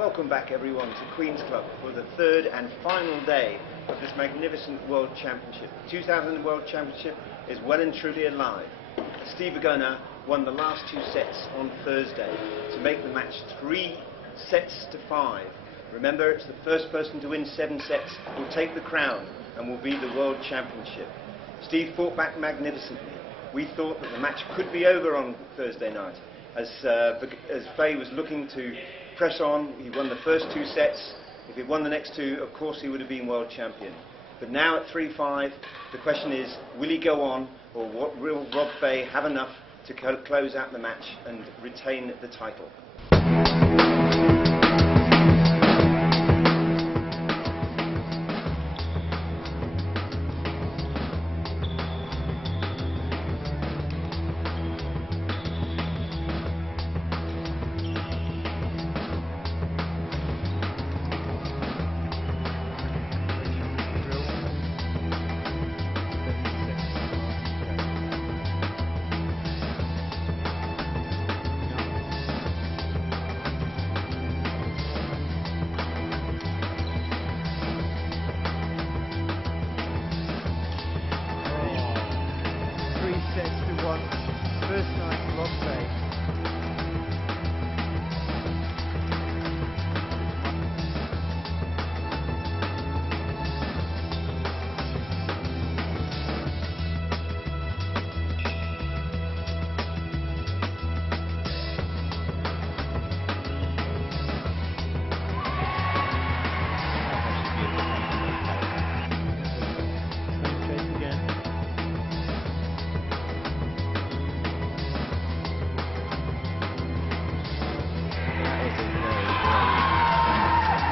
Welcome back everyone to Queen's Club for the third and final day of this magnificent World Championship. The 2000 World Championship is well and truly alive. Steve Virgona won the last two sets on Thursday to make the match 3-5. Remember, it's the first person to win 7 sets will take the crown and will be the World Championship. Steve fought back magnificently. We thought that the match could be over on Thursday night as Fahey was looking to press on. He won the first 2 sets. If he'd won the next 2, of course he would have been world champion. But now at 3-5, the question is, will he go on, or will Rob Fahey have enough to close out the match and retain the title? First night, Rob Fahey.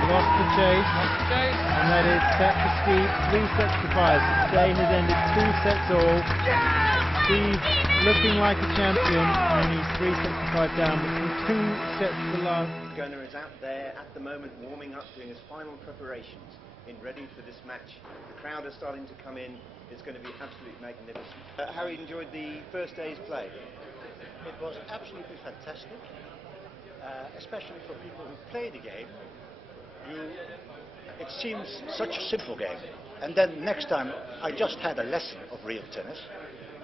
Lost the chase, and that is set for Steve, 3-5. Today has ended 2 sets all. Steve looking like a champion, and he's 3-5 down, but 2 sets to last. Virgona is out there at the moment warming up, doing his final preparations in ready for this match. The crowd are starting to come in. It's going to be absolutely magnificent. Harry enjoyed the first day's play. It was absolutely fantastic, especially for people who play the game. It seems such a simple game, and then next time I just had a lesson of real tennis,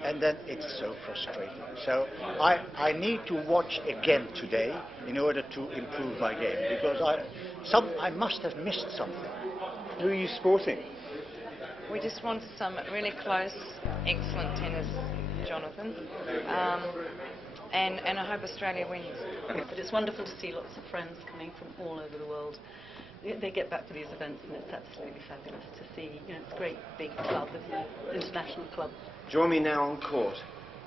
and then it's so frustrating. So I need to watch again today in order to improve my game, because I must have missed something. Who are you sporting? We just wanted some really close, excellent tennis, Jonathan, and I hope Australia wins. But it's wonderful to see lots of friends coming from all over the world. They get back for these events, and it's absolutely fabulous to see. You know, it's a great big club, it's an international club. Join me now on court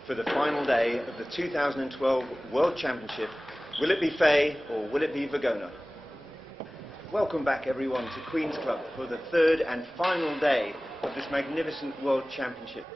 for the final day of the 2012 World Championship. Will it be Fahey or will it be Virgona? Welcome back everyone to Queen's Club for the third and final day of this magnificent World Championship.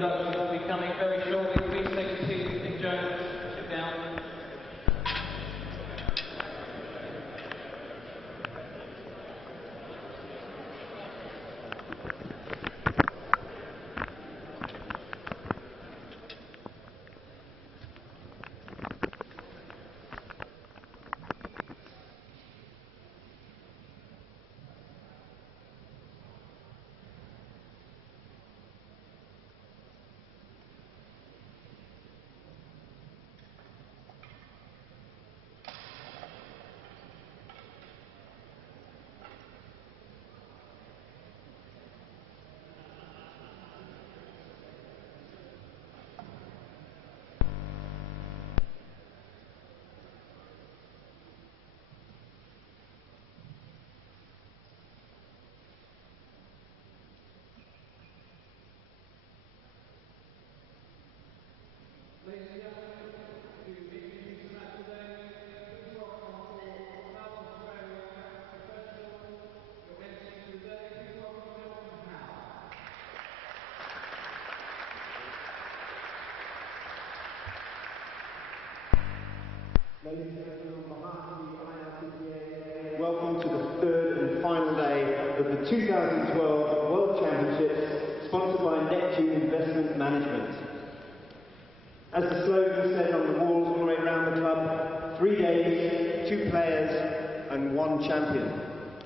introduction will be coming very shortly. Please take a seat, Steve Jones, sit down. Ladies and gentlemen, on behalf of the IRCPA, welcome to the third and final day of the 2012 World Championships, sponsored by Neptune Investment Management. As the slogan said on the walls all the way around the club, 3 days, 2 players and 1 champion.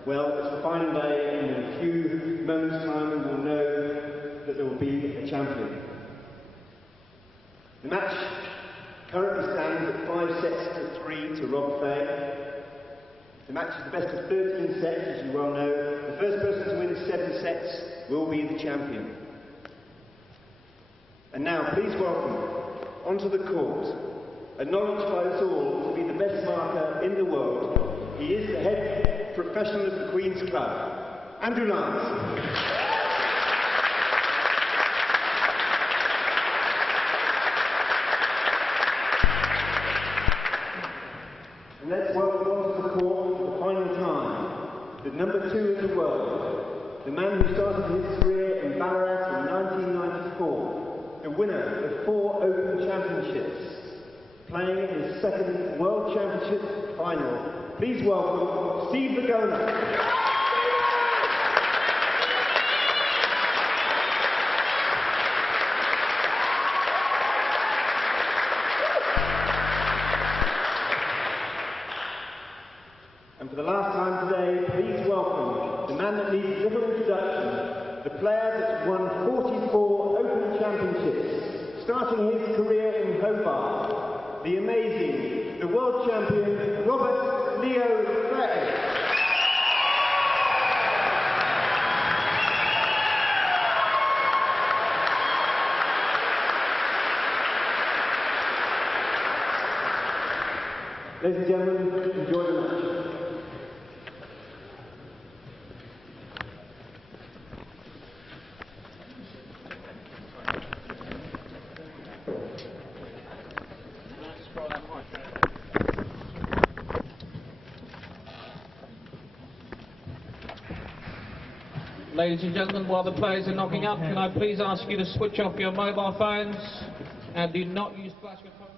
Well, it's the final day, and in a few moments' time we will know that there will be a champion. The match currently stands at 5 sets to 3 to Rob Fahey. The match is the best of 13 sets, as you well know. The first person to win 7 sets will be the champion. And now, please welcome onto the court, acknowledged by us all to be the best marker in the world. He is the head professional of the Queen's Club, Andrew Lance. And let's welcome onto the court for the final time, the number 2 in the world, the man who started his career in Ballarat in 1994, the winner of 4 Open Championships, playing in his 2nd World Championship final. Please welcome Steve Virgona. And for the last time today, please welcome the man that needs little introduction, the player that's won 44 Open Championships, starting his career in Hobart, the amazing, the world champion, Robert Leo Fahey. Ladies and gentlemen, enjoy the match. Ladies and gentlemen, while the players are knocking up, can I please ask you to switch off your mobile phones and do not use flash your phone.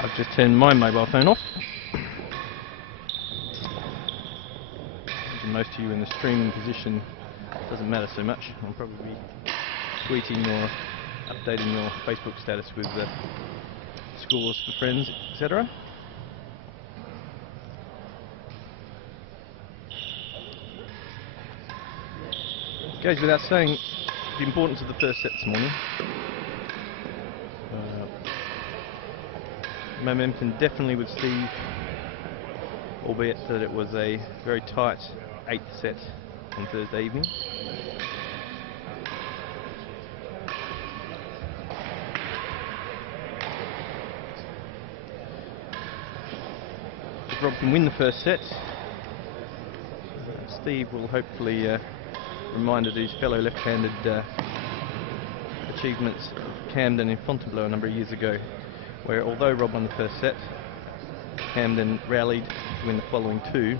I've just turned my mobile phone off. Most of you in the streaming position, doesn't matter so much. I'll probably be tweeting or updating your Facebook status with scores for friends, etc. Goes without saying the importance of the first set this morning. Momentum definitely with Steve, albeit that it was a very tight 8th set on Thursday evening. If Rob can win the first set, Steve will hopefully reminded his fellow left-handed achievements of Camden in Fontainebleau a number of years ago, where although Rob won the first set, Camden rallied to win the following two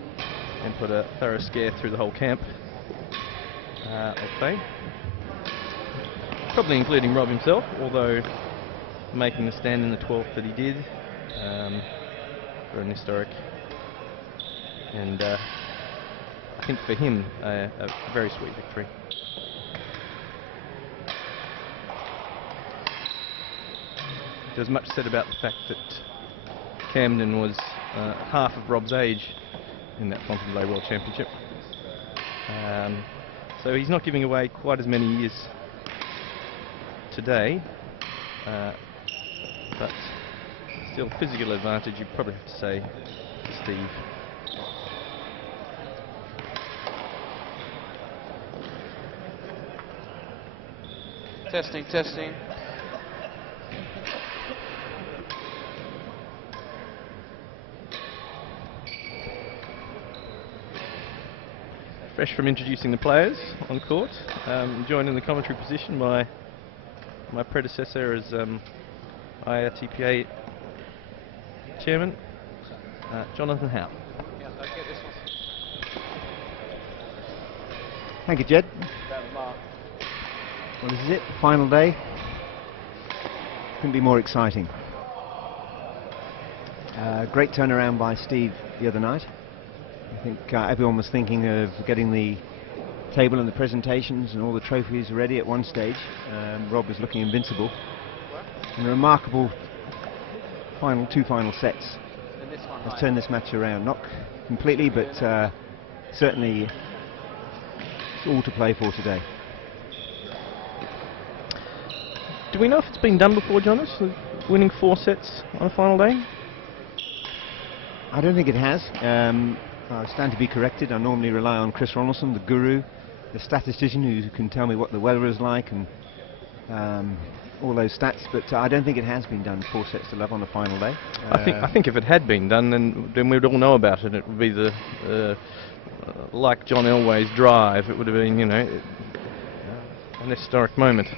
and put a thorough scare through the whole camp of Fahey. Probably including Rob himself, although making the stand in the 12th that he did for an historic, and I think for him a very sweet victory. There's much said about the fact that Camden was half of Rob's age in that Fontainebleau World Championship. So he's not giving away quite as many years today, but still physical advantage you'd probably have to say to Steve. Testing, testing. Fresh from introducing the players on court, joined in the commentary position by my predecessor as IRTPA chairman, Jonathan Howe. Thank you, Jed. Well, this is it, the final day. Couldn't be more exciting. Great turnaround by Steve the other night. I think everyone was thinking of getting the table and the presentations and all the trophies ready at one stage. Rob was looking invincible. And a remarkable two final sets has turned this match around. Not completely, but certainly it's all to play for today. Do we know if it's been done before, Jonas, winning 4 sets on a final day? I don't think it has. I stand to be corrected. I normally rely on Chris Ronaldson, the guru, the statistician who can tell me what the weather is like and all those stats, but I don't think it has been done 4 sets to love on a final day. I think if it had been done, then we'd all know about it. It would be the like John Elway's drive. It would have been, you know, an historic moment.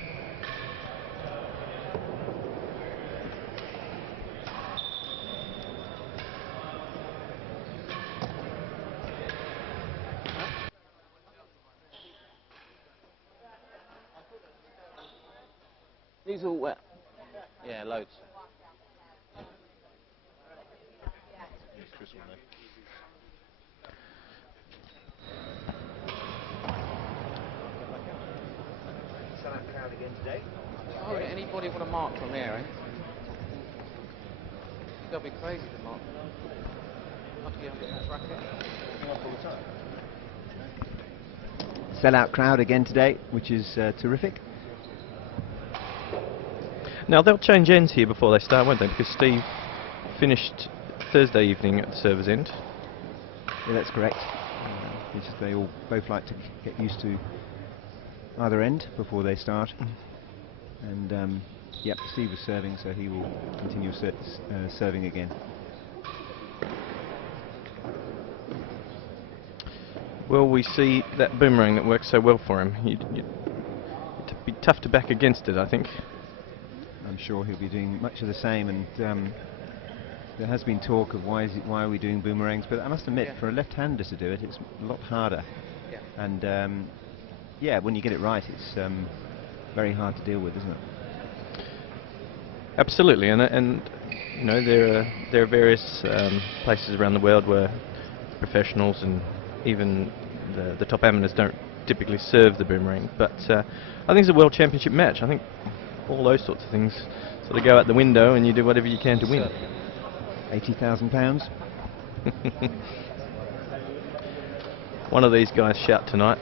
These all wet. Yeah, loads. Oh, anybody want to mark from there, eh? They'll be crazy to mark. Lucky I'm in that bracket. Sellout crowd again today, which is terrific. Now they'll change ends here before they start, won't they? Because Steve finished Thursday evening at the server's end. Yeah, that's correct. They all both like to get used to either end before they start. And yep, Steve was serving, so he will continue serving again. Will we see that boomerang that works so well for him? It'd be tough to back against it, I think. I'm sure he'll be doing much of the same, and there has been talk of why are we doing boomerangs, but I must admit, for a left-hander to do it, it's a lot harder. Yeah. And yeah, when you get it right, it's very hard to deal with, isn't it? Absolutely, and you know, there are various places around the world where professionals and even the top amateurs don't typically serve the boomerang, but I think it's a world championship match. I think all those sorts of things sort of go out the window and you do whatever you can to win. £80,000. One of these guys shout tonight.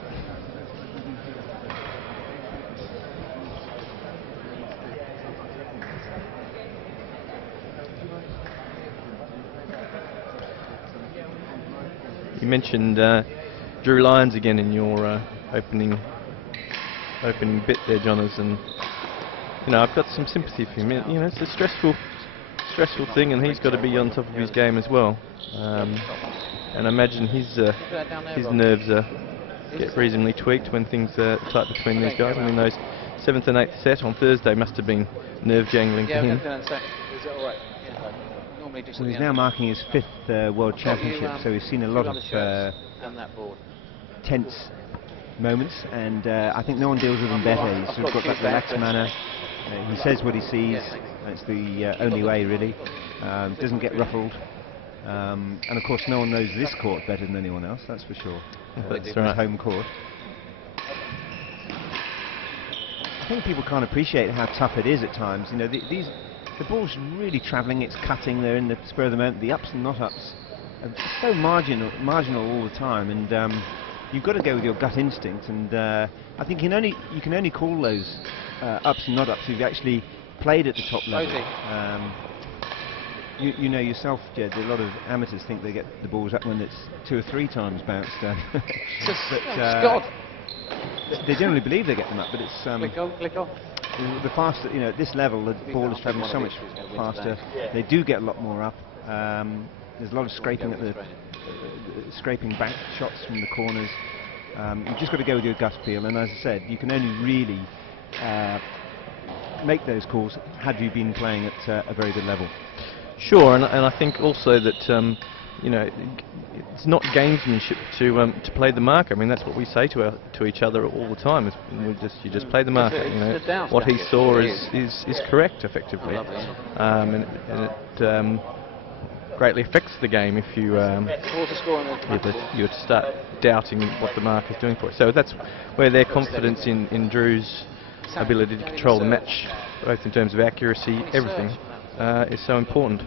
You mentioned Drew Lyons again in your opening bit there, Jonas, and you know, I've got some sympathy for him. You know, it's a stressful thing, and he's got to be on top of his game as well. And I imagine his nerves get reasonably tweaked when things are tight between these guys. I mean, 7th and 8th set on Thursday must have been nerve-jangling for him. Is that all right? Yeah. Normally do So something he's now else. marking his 5th World Championship, so he's seen a lot of and that board. tense moments, and I think no one deals with him better. He's sort of got that relaxed manner. He says what he sees. That's the only way, really. Doesn't get ruffled. And of course, no one knows this court better than anyone else, that's for sure. That's It's right. home court. I think people can't appreciate how tough it is at times. You know, the ball's really travelling, it's cutting, they're in the spur of the moment. The ups and not ups are so marginal all the time, and you've got to go with your gut instinct. And I think you can only call those ups and not ups if you've actually played at the top level. You know yourself, Jed, a lot of amateurs think they get the balls up when it's 2 or 3 times bounced. They generally believe they get them up, but it's Click on. the faster, you know, at this level the ball is travelling so much faster. They do get a lot more up. There's a lot of scraping at the scraping back shots from the corners. You've just got to go with your gut feel, and as I said, you can only really make those calls had you been playing at a very good level. Sure, and I think also that you know, it's not gamesmanship to play the marker. I mean, that's what we say to each other all the time. Is you just play the marker. You know, what he saw is correct, effectively, and it greatly affects the game if you you start doubting what the marker's doing for it. So that's where their confidence in Drew's ability to control the match, both in terms of accuracy, everything, is so important.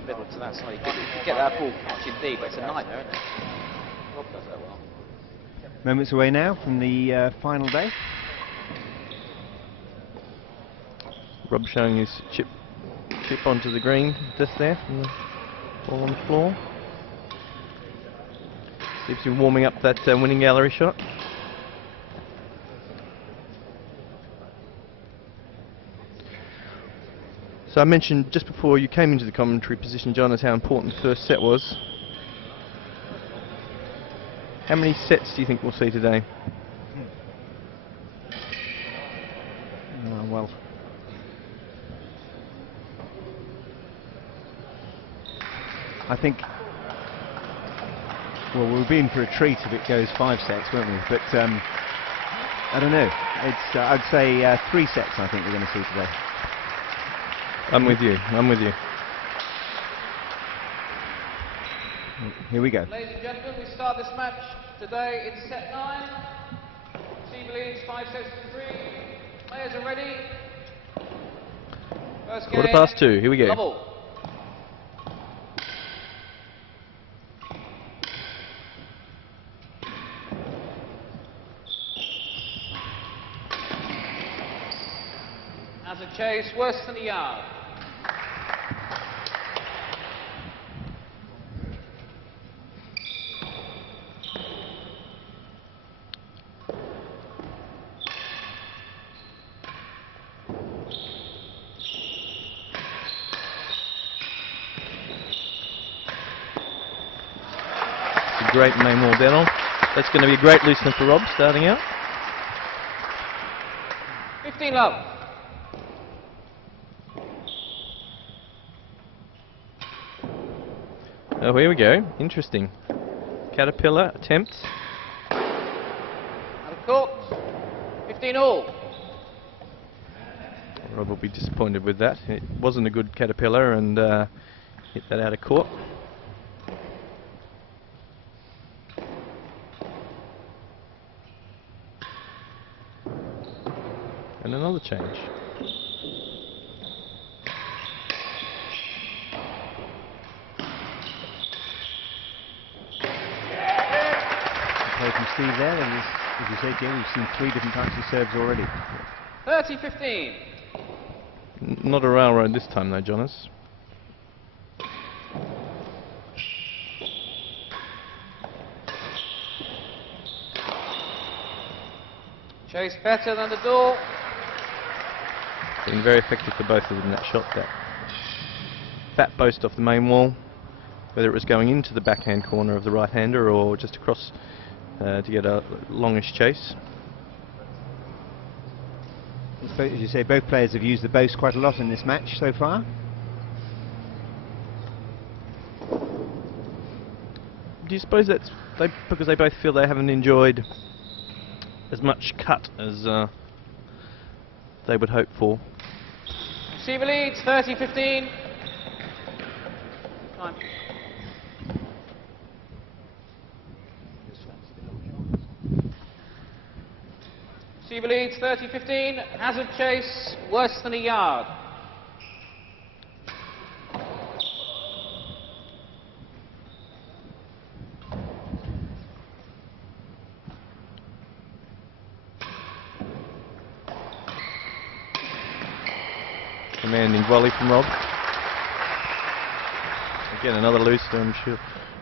Get that ball catching deep, but it's a nightmare, isn't it? Rob does that well. Moments away now from the final day. Rob showing his chip onto the green just there, from the ball on the floor. Keeps him warming up that winning gallery shot. So I mentioned just before you came into the commentary position, John, as how important the first set was. How many sets do you think we'll see today? Well, I think, well, we'll be in for a treat if it goes 5 sets, won't we? But I don't know. It's I'd say 3 sets I think we're going to see today. I'm with you. Here we go. Ladies and gentlemen, we start this match today in set 9. Steve leads 5 sets to 3. Players are ready. First game. 2:15. Here we go. Double. As a chase, worse than a yard. Great main wall down. That's going to be a great loosener for Rob starting out. 15 love. Oh, here we go. Interesting. Caterpillar attempt. Out of court. 15 all. Rob will be disappointed with that. It wasn't a good Caterpillar and hit that out of court. And another change. Play from Steve there, and as you said, Jim, we've seen 3 different types of serves already. 30-15. Not a railroad this time though, Jonas. Chase better than the door. Been very effective for both of them, that shot. That fat boast off the main wall, whether it was going into the backhand corner of the right-hander or just across to get a longish chase. As you say, both players have used the boast quite a lot in this match so far. Do you suppose that's because they both feel they haven't enjoyed as much cut as they would hope for? Receiver leads 30-15. Time. Receiver leads 30-15. Hazard chase worse than a yard. Commanding volley from Rob. Again, another loose, so I'm sure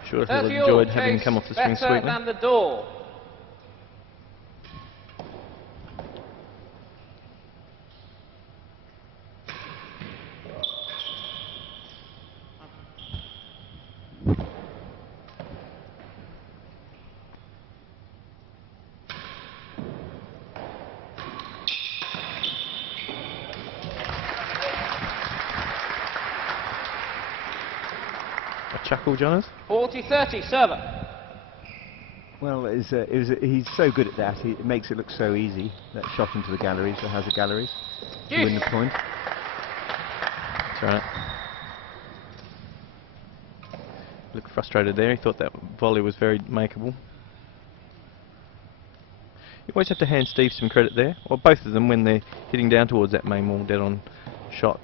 he'll have enjoyed having come off the swing better sweetly. than the door. A chuckle, Jonas? 40-30, server. Well, he's so good at that. It makes it look so easy. That shot into the galleries, the hazard galleries, to win the point. That's right. Looked frustrated there. He thought that volley was very makeable. You always have to hand Steve some credit there, or both of them, when they're hitting down towards that main wall dead-on shot.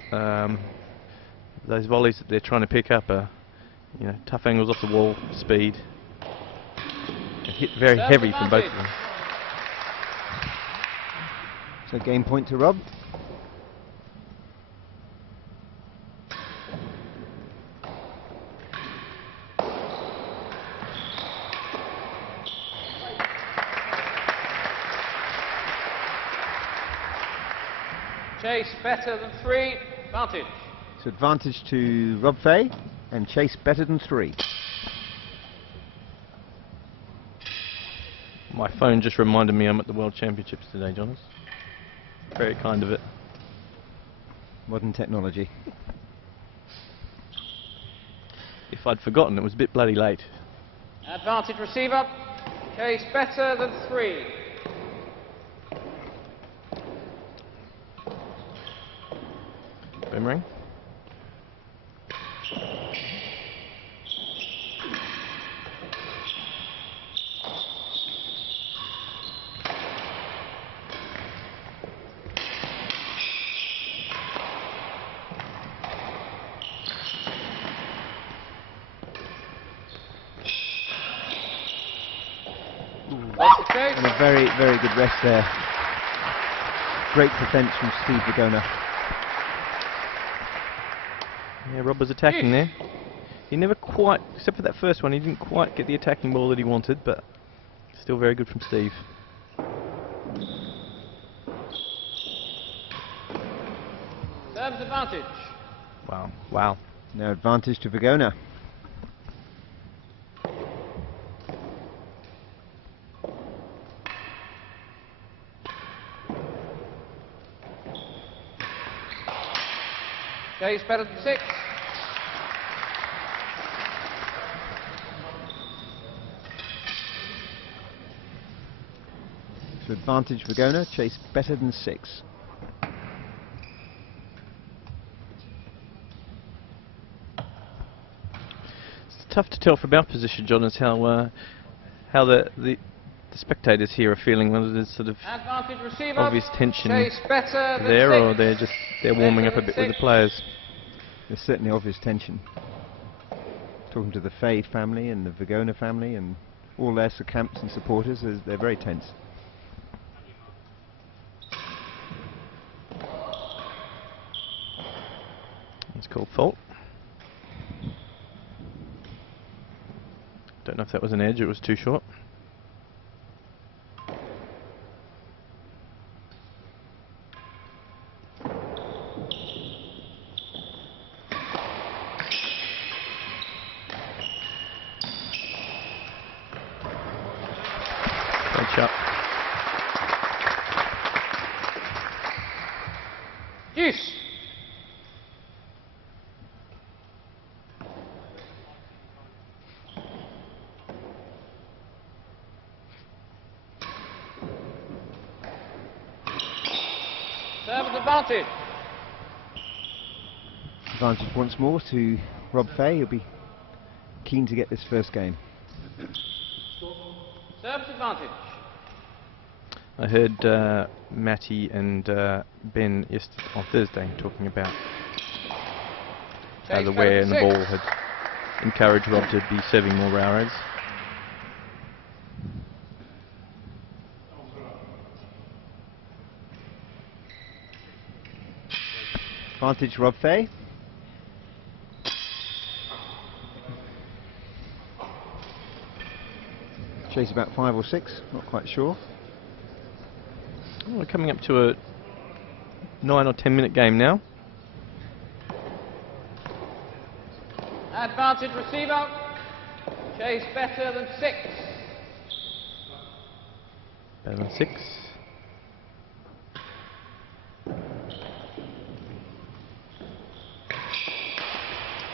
Those volleys that they're trying to pick up are, you know, tough angles off the wall, speed. They hit very heavy from both of them. So game point to Rob. Chase better than 3, advantage. So advantage to Rob Fahey, and chase better than 3. My phone just reminded me I'm at the World Championships today, Jonas. Very kind of it. Modern technology. If I'd forgotten, it was a bit bloody late. Advantage receiver. Chase better than 3. Boomerang. And a very, very good rest there. Great defence from Steve Virgona. Yeah, Rob was attacking there. He never quite, except for that first one, he didn't quite get the attacking ball that he wanted, but still very good from Steve. Serves advantage. Wow, wow. Now advantage to Virgona. Chase better than 6. So advantage Virgona, chase better than 6. It's tough to tell from our position, John, is how the spectators here are feeling, whether there's sort of Advantage receiver. obvious tension Chase better than there, 6. or they're warming up a bit with the players. There's certainly obvious tension. Talking to the Fahey family and the Virgona family and all their camps and supporters, they're very tense. It's called fault. Don't know if that was an edge, it was too short. Great shot. Deuce. Service advantage. Advantage once more to Rob Fahey. He'll be keen to get this first game. Service advantage. I heard Matty and Ben on Thursday talking about how the wear and the ball had encouraged Rob to be serving more arrows. Advantage Rob Fahey. Chase about 5 or 6, not quite sure. Well, we're coming up to a 9 or 10 minute game now. Advantage receiver. Chase better than 6. Better than 6.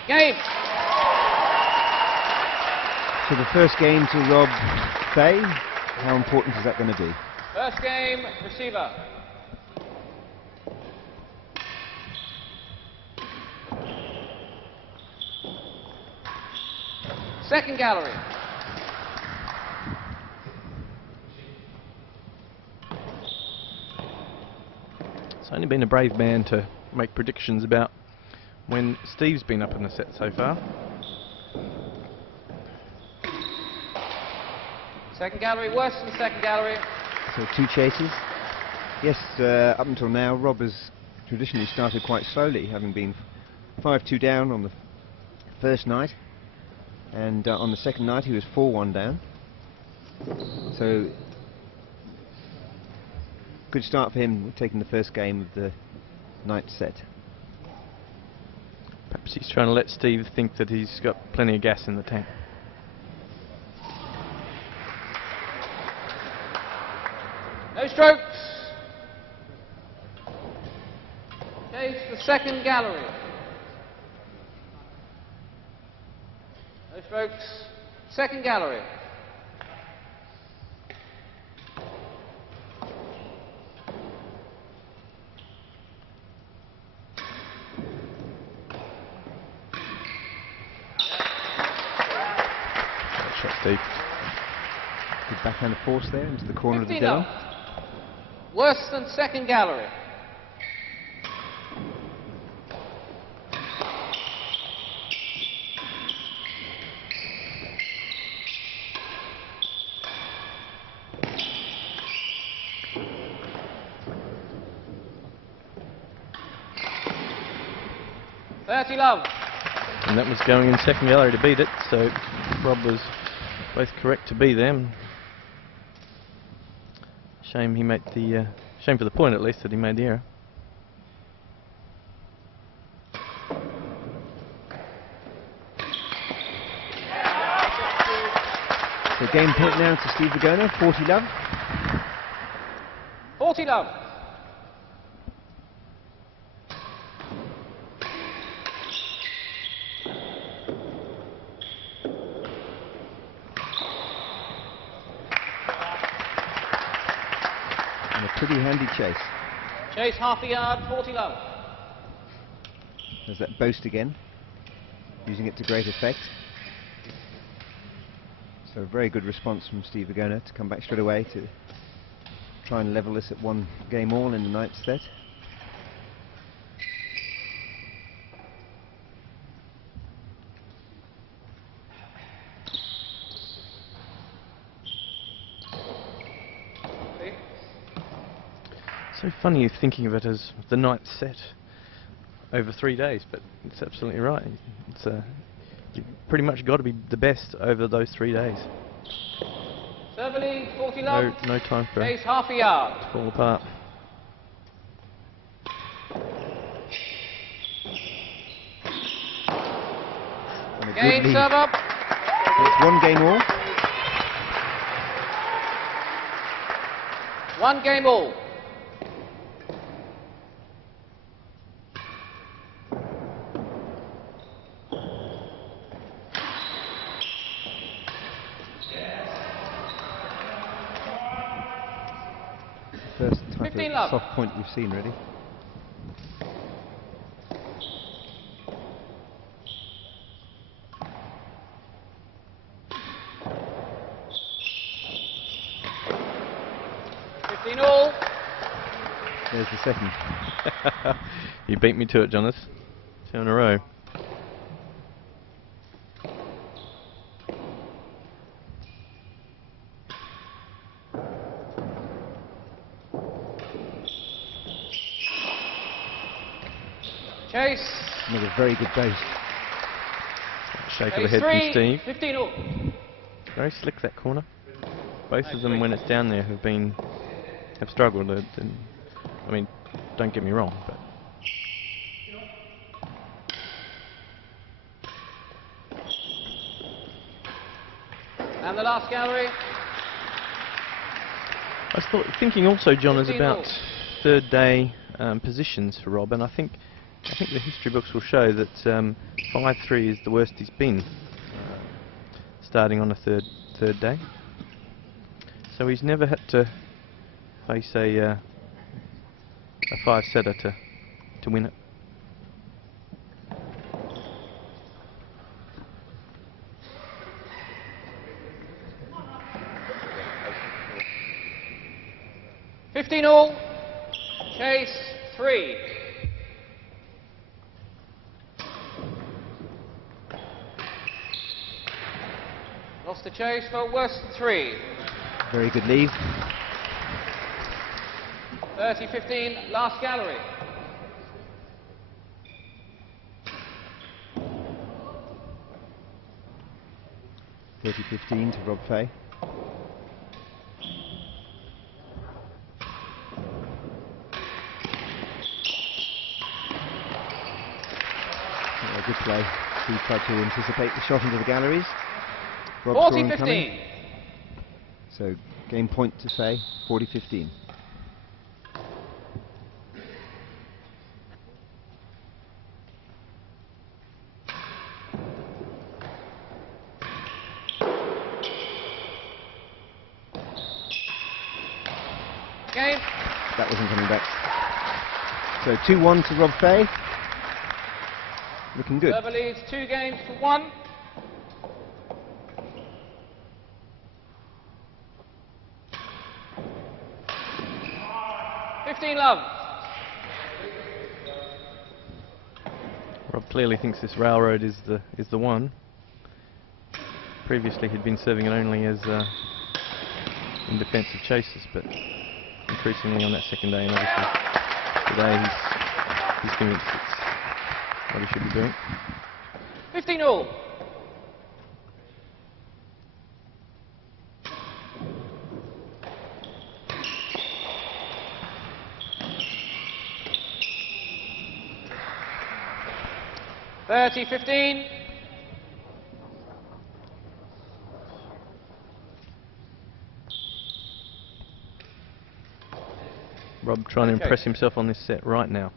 Game. So the first game to Rob Fahey, how important is that going to be? First game, receiver. Second gallery. It's only been a brave man to make predictions about when Steve's been up in the set so far. Second gallery, worse than second gallery. So 2 chases. Yes, up until now, Rob has traditionally started quite slowly, having been 5-2 down on the first night, and on the second night he was 4-1 down. So good start for him, taking the first game of the night set. Perhaps he's trying to let Steve think that he's got plenty of gas in the tank. No strokes. Chase the second gallery. No strokes. Second gallery. Shot, Steve. Good backhand force there into the corner of the 15 dell. up. Worse than second gallery. Love. And that was going in second gallery to beat it, so Rob was both correct to be there. Shame he made the shame for the point at least that he made the error. So game point now to Steve Virgona, 40 love. 40 love. Pretty handy chase. Chase half a yard, 40 love. There's that boast again, using it to great effect. So a very good response from Steve Virgona to come back straight away to try and level this at 1 game all in the ninth set. So funny thinking of it as the ninth set over 3 days, but it's absolutely right. It's you've pretty much got to be the best over those 3 days. Serve lead, 40 love. No time for Chase half a yard. to fall apart. And a good Game lead. serve up. So it's 1 game all. 1 game all. First type 15 of love. soft point we've seen, really. All. There's the second. You beat me to it, Jonas. 2 in a row. Chase. Another very good base. Shake of the Chase head from 3. Steve. 15 all. Very slick, that corner. Both of them, when it's down there, have struggled. I mean, don't get me wrong, but And the last gallery. I was thinking also, John, is 15 about all. third day positions for Rob, and I think the history books will show that 5-3 is the worst he's been starting on a third day. So he's never had to face a 5-setter to win it. All. Chase 3. Lost the chase for worse than 3. Very good lead. 30-15, last gallery. (30-15) to Rob Fahey. Good play. He tried to anticipate the shot into the galleries. Rob 40-15. So game point to Fahey, 40-15. Game. That wasn't coming back. So 2-1 to Rob Fahey. Looking good. Server leads 2 games to 1. Love. Rob clearly thinks this railroad is the one. Previously he'd been serving it only as in defensive chases, but increasingly on that second day, and obviously today he's convinced it's what he should be doing. 15 all. (30-15). Rob trying to impress himself on this set right now.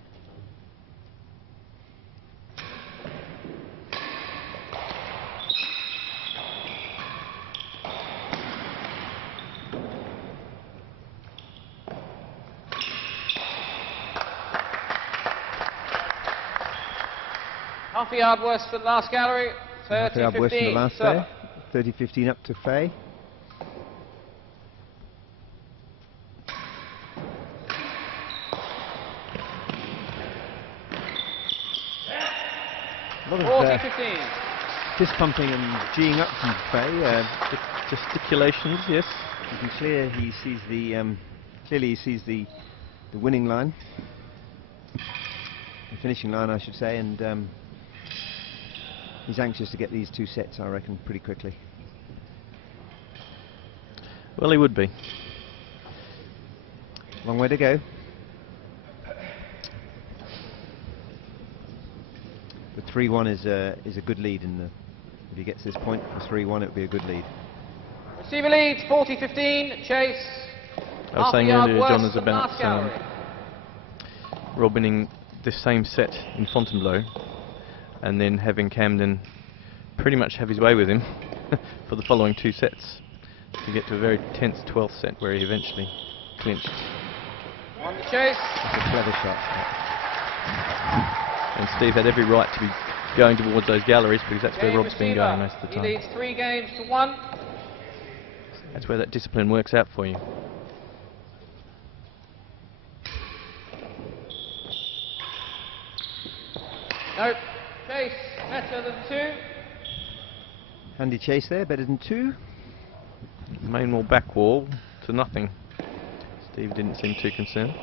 Half a yard worse for the last gallery. 30-15. Half a yard worse than the last day. 30-15 up to Fahey. A lot of 40-15. fist pumping and geeing up from Fahey. Gesticulations, yes. You can clearly he sees the winning line, the finishing line, I should say, and he's anxious to get these 2 sets, I reckon, pretty quickly. Well, he would be. Long way to go. The 3-1 is a good lead in the. If he gets this point for 3-1, it would be a good lead. Receiver leads 40-15. Chase. I was saying earlier, John, is about Rob winning this same set in Fontainebleau, and then having Camden pretty much have his way with him for the following 2 sets to get to a very tense 12th set where he eventually clinched. On the chase. That's a clever shot. And Steve had every right to be going towards those galleries because that's where Game Rob's been receiver. going most of the He time. leads 3 games to 1. That's where that discipline works out for you. Nope. Chase better than 2. Handy chase there, better than 2. Main wall, back wall to nothing. Steve didn't seem too concerned.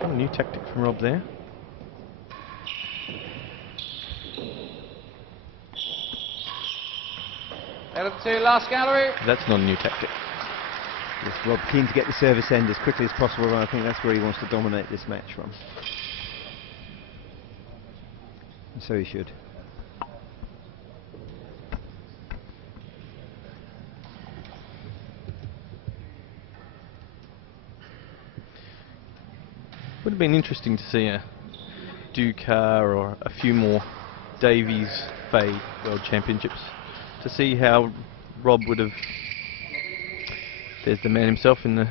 Oh, a new tactic from Rob there. Better than 2, last gallery. That's not a new tactic. Yes, Rob keen to get the service end as quickly as possible, and I think that's where he wants to dominate this match from. And so he should. Would have been interesting to see a Ducar or a few more Davies Fahey World Championships to see how Rob would have. There's the man himself in the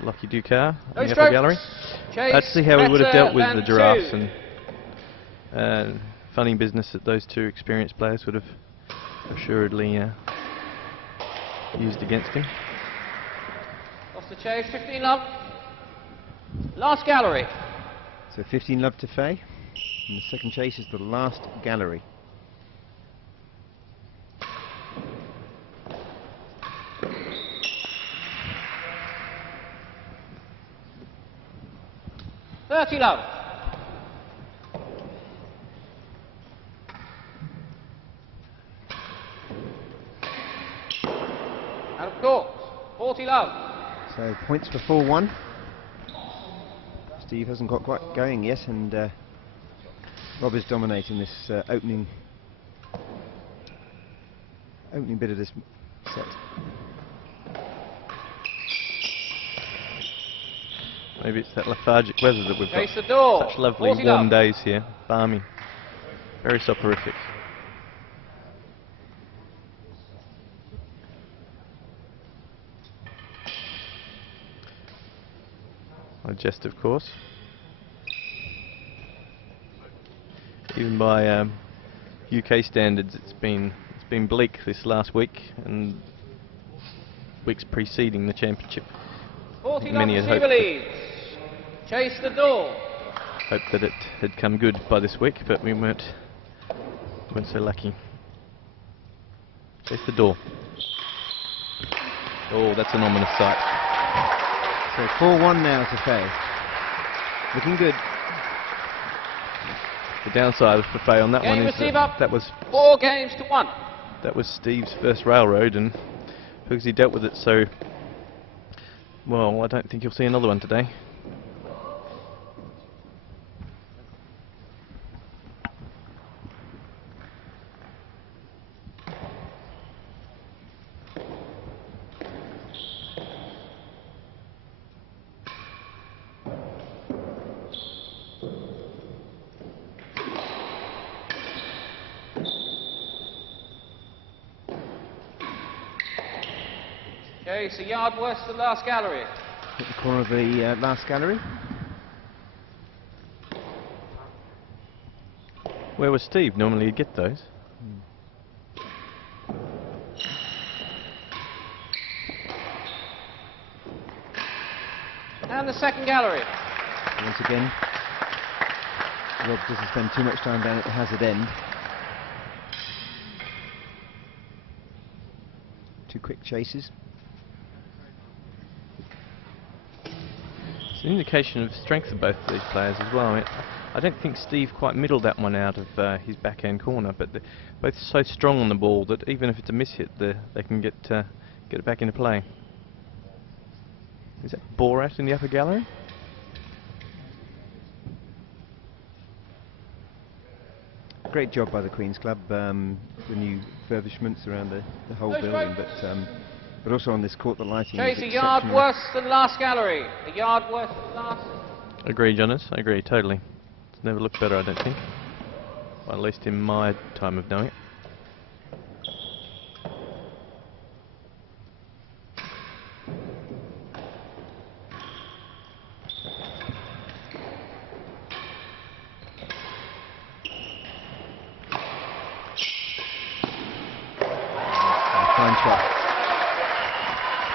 lucky Ducar in the upper gallery. Let's see how he would have dealt with the giraffes and funny business that those 2 experienced players would have assuredly used against him. Off the chase, 15 love. Last gallery. So 15 love to Fahey, and the second chase is the last gallery. $30 love. Out of court. 40 love. So points for 4-1. Steve hasn't got quite going yet, and Rob is dominating this opening bit of this set. Maybe it's that lethargic weather that we've got. Chase the door. Such lovely 40 warm love. days here. Balmy. Very soporific. A jest, of course. Even by UK standards, it's been bleak this last week and weeks preceding the championship. 40 love. Many had Receiver hoped that, leads. Chase the door. hoped that it had come good by this week, but we weren't so lucky. Chase the door. Oh, that's an ominous sight. So 4-1 now to Fahey. Looking good. The downside for Fahey on that Game one is receiver. that was 4 games to 1. that was Steve's first railroad, and because he dealt with it so well, I don't think you'll see another one today. Chase a yard worse than last gallery. At the corner of the last gallery. Where was Steve? Normally he'd get those. And the second gallery. Once again, Rob doesn't spend too much time down at the hazard end. 2 quick chases. It's an indication of strength of both of these players as well. I mean, I don't think Steve quite middled that one out of his backhand corner, but they're both so strong on the ball that even if it's a miss hit, they can get it back into play. Is that Borat in the upper gallery? Great job by the Queen's Club, the new refurbishments around the whole building, but also on this court, the lighting is Chase a yard exceptional. worse than last gallery. A yard worse than last. Agree, Jonas. I agree totally. It's never looked better, I don't think. Well, at least in my time of knowing it. one shot.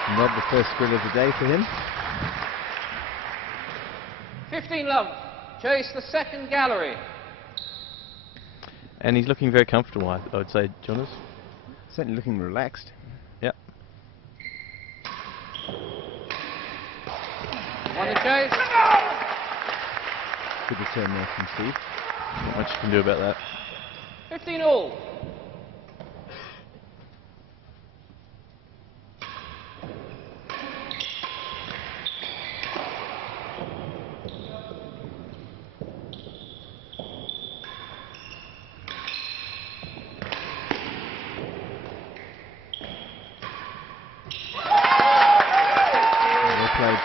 And Rob, the first squill of the day for him. 15 love. Chase the second gallery. And he's looking very comfortable, I would say, Jonas. Certainly looking relaxed. Yep. On the chase. Good return there from Steve. Not much you can do about that. 15 all.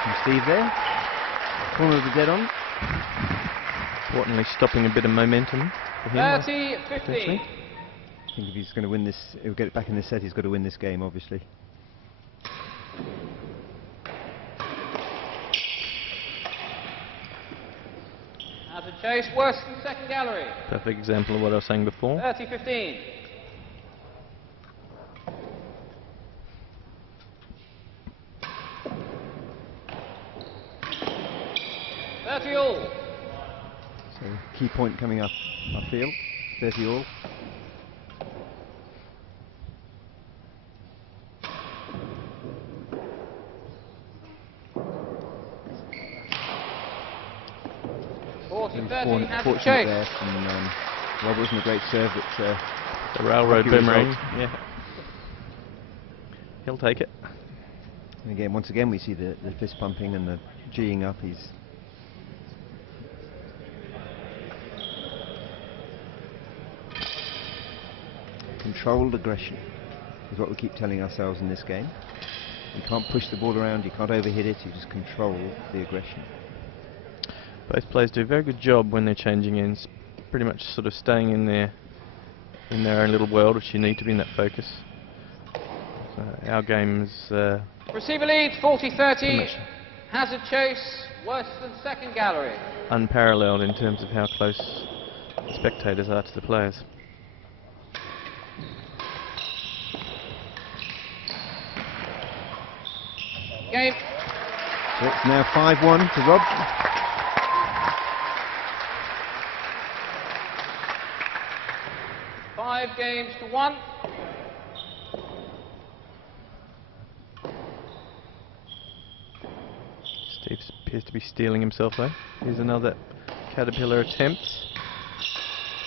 From Steve there. Corner of the dead on. Importantly, stopping a bit of momentum for him. 30-15. I think if he's going to win this, he'll get it back in this set, he's got to win this game, obviously. Out of chase, worse than second gallery. Perfect example of what I was saying before. 30-15. 30 all. So key point coming up, I feel. 30 all. Fortunate there from Rob. Wasn't a great serve, but the railroad boomerang. Yeah. He'll take it. And again, once again, we see the fist pumping and the G'ing up. He's controlled aggression is what we keep telling ourselves in this game. You can't push the ball around, you can't overhit it, you just control the aggression. Both players do a very good job when they're changing ends, pretty much sort of staying in their own little world, which you need to be in that focus. So our game's receiver leads 40-30. Hazard chase worse than second gallery. Unparalleled in terms of how close the spectators are to the players. Game. So it's now 5-1 to Rob. Five games to 1. Steve appears to be stealing himself though. Here's another caterpillar attempt.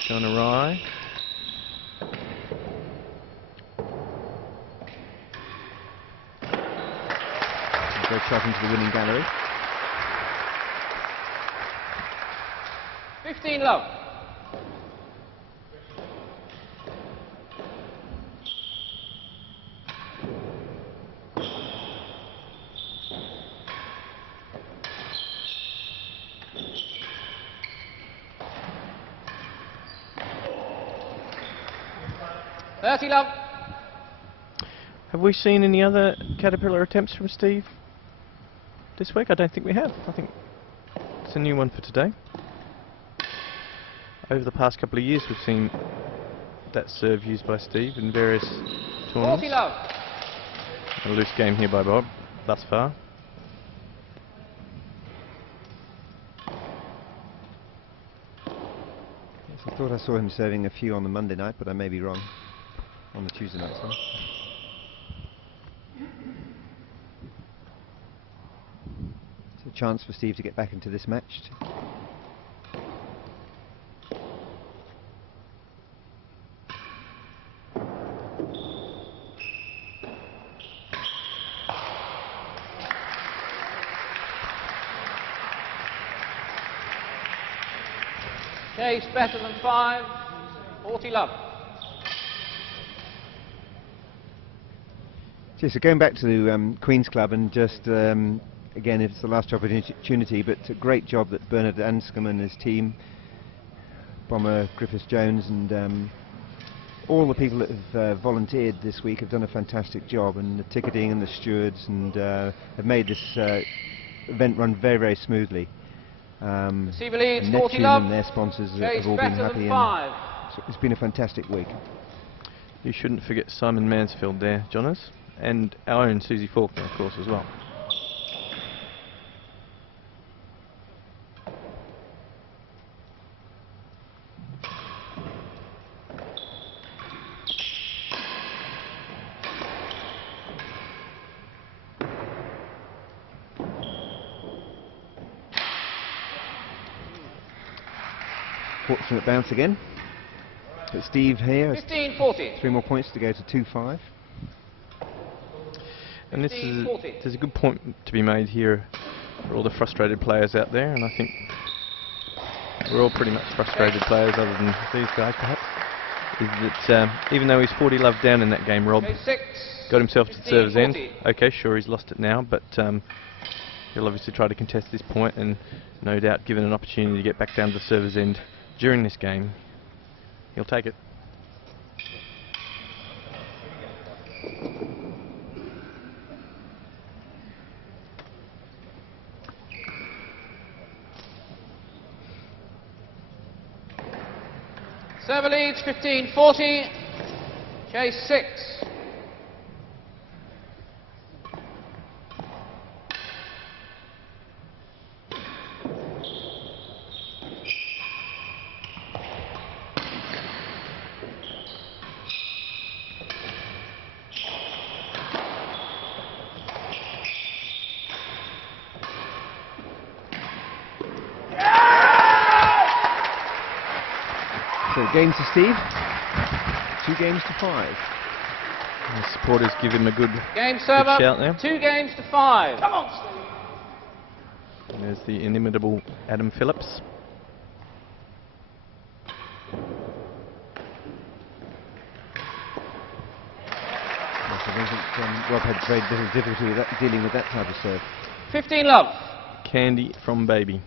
Gone awry. Great shot into the winning gallery. 15 love. Love. Have we seen any other caterpillar attempts from Steve this week? I don't think we have. I think it's a new one for today. Over the past couple of years we've seen that serve used by Steve in various tournaments. 40 love. A loose game here by Bob thus far. Yes, I thought I saw him serving a few on the Monday night, but I may be wrong. On the Tuesday night, sorry. It's a chance for Steve to get back into this match. Chase better than 5. 40 love. Okay, so going back to Queen's Club and just, again, it's the last opportunity, but a great job that Bernard Anscombe and his team, Bomber Griffiths-Jones and all the people that have volunteered this week have done a fantastic job, and the ticketing and the stewards and have made this event run very, very smoothly. Receiver leads 40 Neptune love. and their sponsors Chase have all been better happy, than and 5. so it's been a fantastic week. You shouldn't forget Simon Mansfield there, Jonas, and our own Susie Faulkner, of course, as well. Fortunate bounce again. But Steve here has 15-40. 3 more points to go to 2-5. And there's a good point to be made here for all the frustrated players out there, and I think we're all pretty much frustrated players other than these guys perhaps, is that even though he's 40 love down in that game, Rob got himself to the server's end. Okay, sure, he's lost it now, but he'll obviously try to contest this point, and no doubt given an opportunity to get back down to the server's end during this game, he'll take it. Server leads 15-40. Chase 6. So game to Steve, 2 games to 5. And the supporters give him a good, Game good server, shout there. 2 games to 5. Come on, Steve. And there's the inimitable Adam Phillips. Yes, I don't think Rob had very little difficulty with that, dealing with that type of serve. 15 love. Candy from Baby.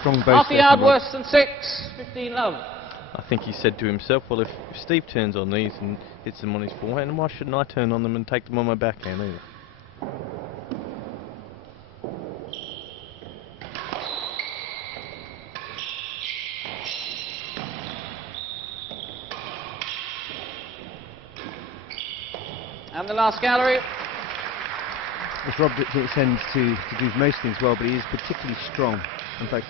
Strong both Half a there yard from Rob. worse than 6. 15 love. I think he said to himself, well, if Steve turns on these and hits them on his forehand, why shouldn't I turn on them and take them on my backhand either? And the last gallery. As Rob tends to do most things well, but he is particularly strong. In fact,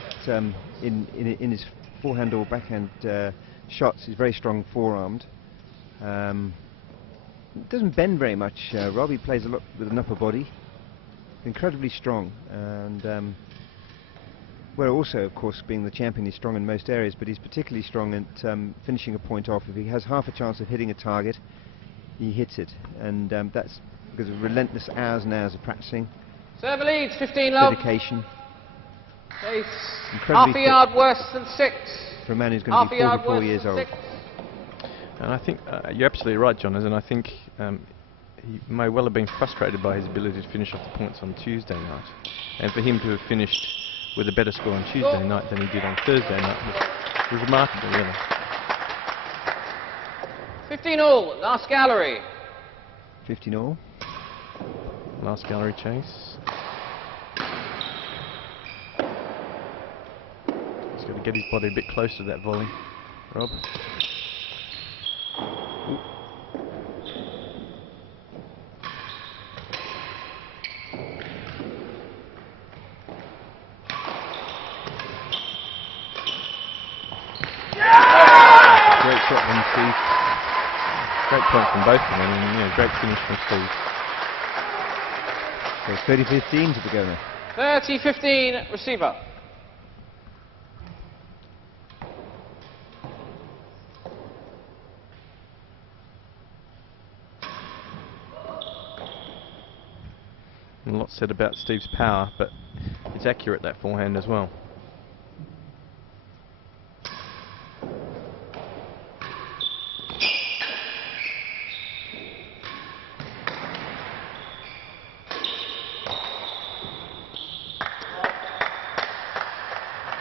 in his forehand or backhand shots, he's very strong forearmed. Doesn't bend very much, Rob. He plays a lot with an upper body. Incredibly strong, and well, also, of course, being the champion, he's strong in most areas, but he's particularly strong at finishing a point off. If he has half a chance of hitting a target, he hits it, and that's because of relentless hours and hours of practicing. Server leads 15 love. Dedication. Chase Incredibly half a yard worse than 6. For a man who's going to be 44 years old. And I think you're absolutely right, John, and I think he may well have been frustrated by his ability to finish off the points on Tuesday night. And for him to have finished with a better score on Tuesday night than he did on Thursday night was remarkable, really. 15 all, last gallery. 15 all. Last gallery chase. He's got to get his body a bit closer to that volley, Rob. Great shot from Steve. Great point from both of them, and great finish from Steve. So 30-15 to the go now. 30-15 receiver. And a lot said about Steve's power, but it's accurate, that forehand as well.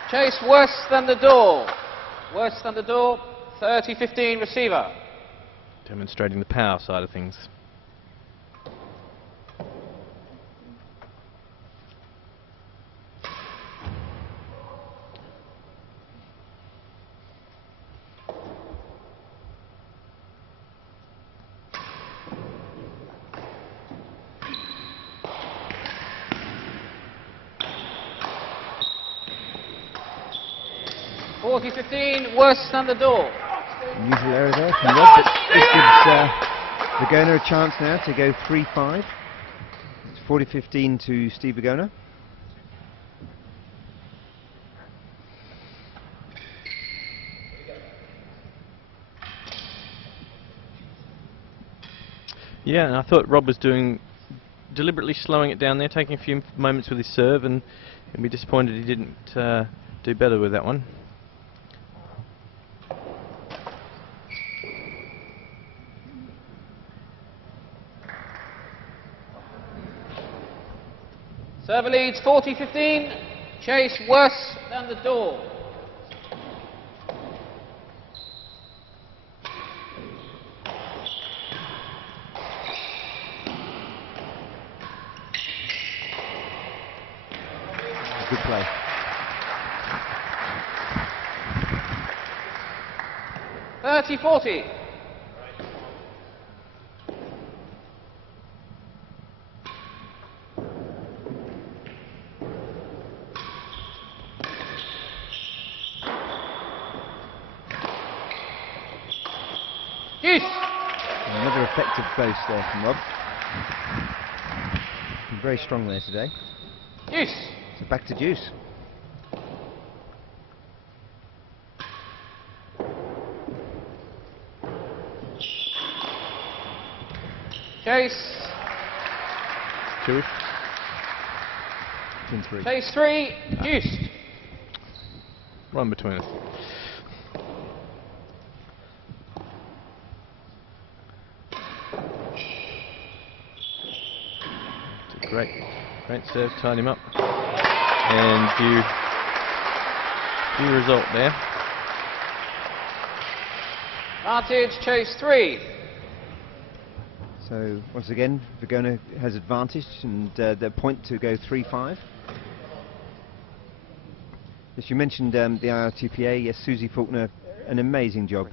Chase worse than the door. worse than the door. 30-15 receiver. Demonstrating the power side of things. 40-15, worse than the door. Unusual error there from Rob, but this gives Virgona a chance now to go 3-5. It's 40-15 to Steve Virgona. Yeah, and I thought Rob was deliberately slowing it down there, taking a few moments with his serve, and he'll be disappointed he didn't do better with that one. Server leads 40-15. Chase worse than the door. Good play. $30-40. Another effective close there from Rob. Been very strong there today. Deuce. So back to deuce. Chase. 2. In 3. Chase 3. Deuced. Run between us. Great serve, tied him up. And due result there. Advantage, Chase 3. So once again, Virgona has advantage, and their point to go 3-5. As you mentioned, the IRTPA, yes, Susie Faulkner, an amazing job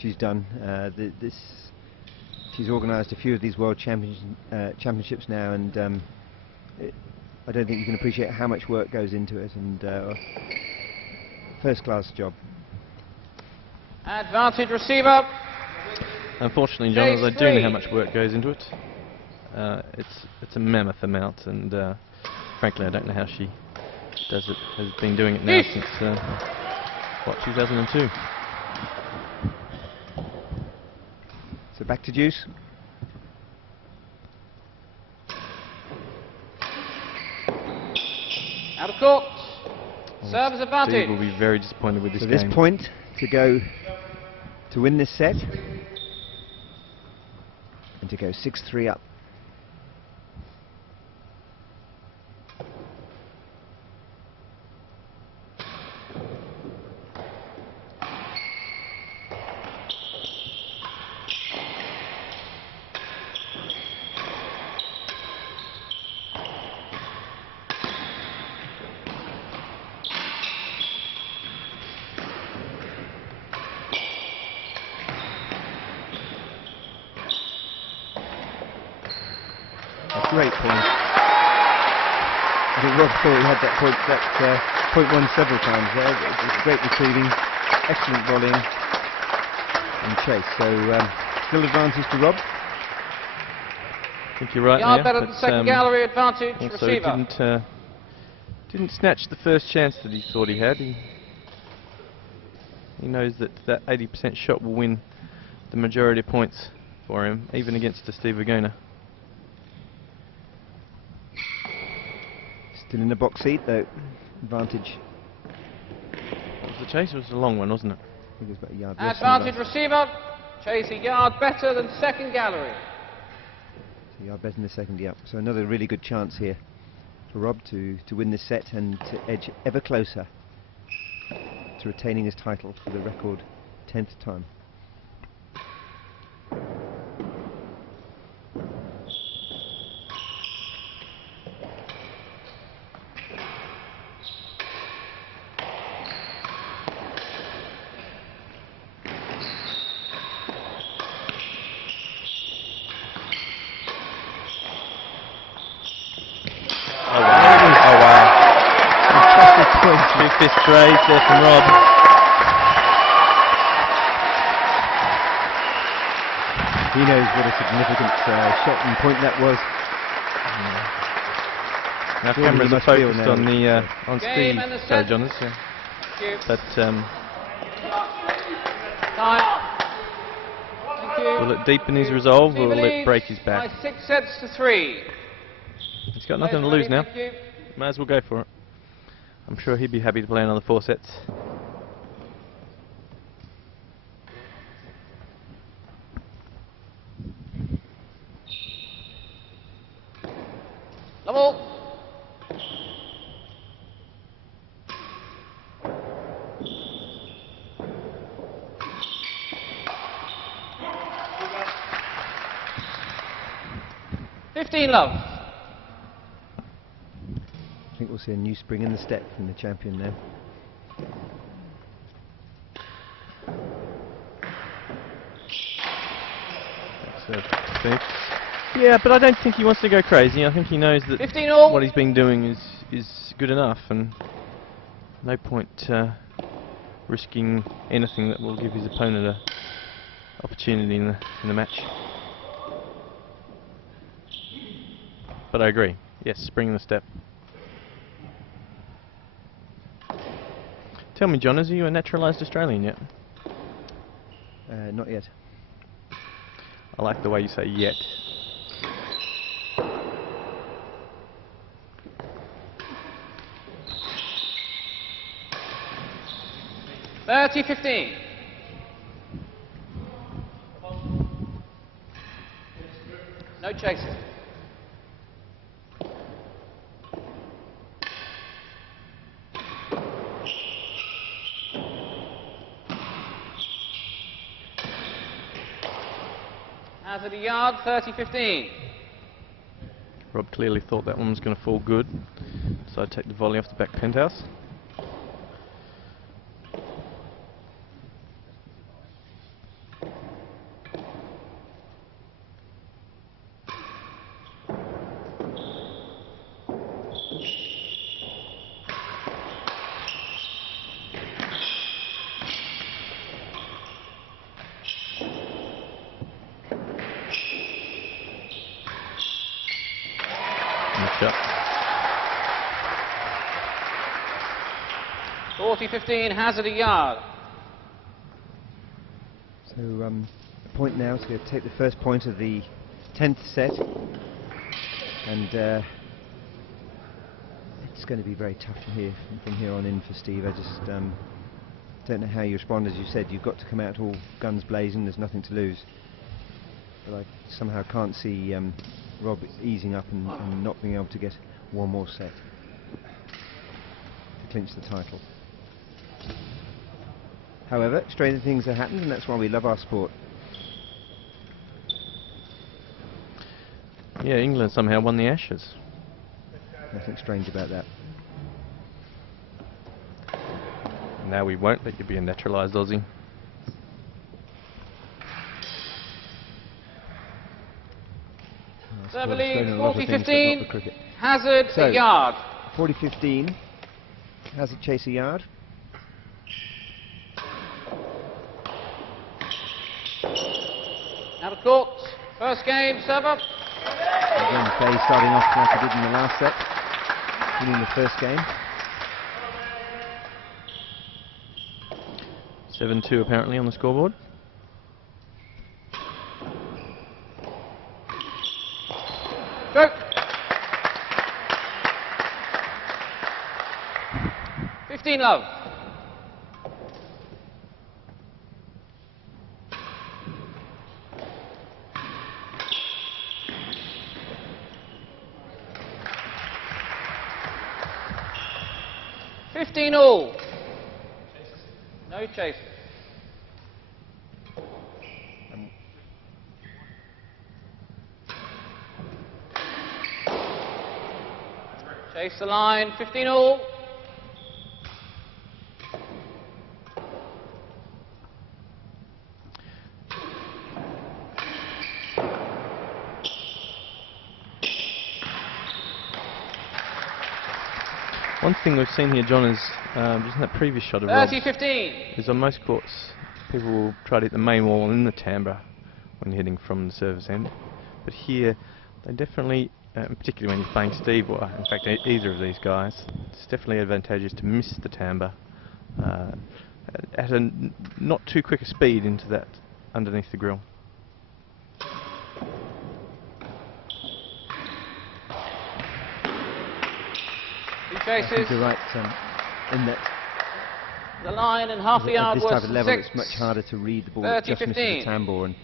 she's done. She's organised a few of these World Championships now, and I don't think you can appreciate how much work goes into it, and first-class job. Advantage receiver. Unfortunately, John, as I do know how much work goes into it, it's a mammoth amount, and frankly, I don't know how she does it. Has been doing it now since 2002. So back to deuce. Out of court. Serves advantage. Steve will be very disappointed with this So game. this point to go to win this set and to go 6-3 up. Great point. I think Rob thought he had that point one several times there. It was great retrieving, excellent volleying and chase. So still advantage to Rob. I think you're right Yard there. better than second gallery, advantage also receiver. Didn't snatch the first chance that he thought he had. He knows that 80% shot will win the majority of points for him, even against a Steve Virgona. Still in the box seat though. Advantage. What was the chase? It was a long one, wasn't it? I think it was about a yard less than Advantage the last. receiver. Chase a yard better than second gallery. So a yard better than the second, yeah. So another really good chance here for Rob to win this set and to edge ever closer to retaining his title for the record 10th time. Fifth grade there from Rob. He knows what a significant shot and point that was. Now Well, cameras he are must feel focused now on the that, on Game Steve and the set. Virgona, but Thank you. will it deepen his resolve or will it leads break his back? by 6 sets to 3. He's got nothing to lose now. Thank you. Might as well go for it. I'm sure he'd be happy to play another 4 sets. Level. Love. I think we'll see a new spring in the step from the champion now. Yeah, but I don't think he wants to go crazy. I think he knows that 15 all. what he's been doing is good enough, and no point risking anything that will give his opponent a opportunity in the match. But I agree. Yes, spring in the step. Tell me, John, is you a naturalised Australian yet? Not yet. I like the way you say yet. $30-15. No chases. Hazard a yard, 30-15. Rob clearly thought that one was going to fall good, so I'd take the volley off the back penthouse. Shot. 40-15, Hazard a yard. So the point now is going to take the first point of the 10th set, and it's going to be very tough from here on in for Steve. I just don't know how you respond. As you said, you've got to come out all guns blazing. There's nothing to lose, but I somehow can't see Rob easing up and not being able to get one more set to clinch the title. However, stranger things have happened, and that's why we love our sport. Yeah, England somehow won the Ashes. Nothing strange about that. Now we won't let you be a naturalised Aussie. Server lead 40-15, Hazard so, a yard. 40-15, Hazard chase a yard. Out of court, first game, server. Again, Fahey starting off like he did in the last set, winning the first game. 7-2 apparently on the scoreboard. Go. 15 love. $15 all. No chase. Chase the line, 15 all. One thing we've seen here, John, is just in that previous shot of Rob's, 30-15. is on most courts, people will try to hit the main wall in the timbre when hitting from the service end. But here, they definitely, particularly when you're playing Steve, or in fact either of these guys, it's definitely advantageous to miss the timbre at a not too quick a speed into that underneath the grill. I think you're right in that The line and half a yard at this type worse of than level 6. it's much harder to read the ball that just misses the 30-15. tambour, and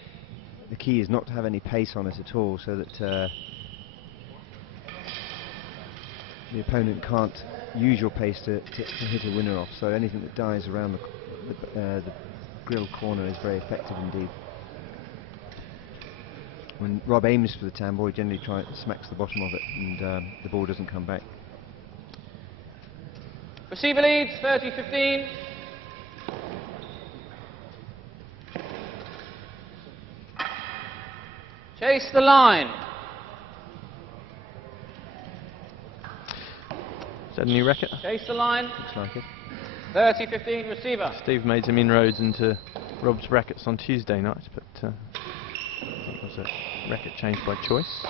the key is not to have any pace on it at all, so that the opponent can't use your pace to hit a winner off. So anything that dies around the grill corner is very effective indeed. When Rob aims for the tambour, he generally smacks the bottom of it, and the ball doesn't come back. Receiver leads, 30-15. Chase the line. Is that a new racket? Chase the line. Looks like it. 30-15 receiver. Steve made some inroads into Rob's rackets on Tuesday night, but I think it was a racket change by choice.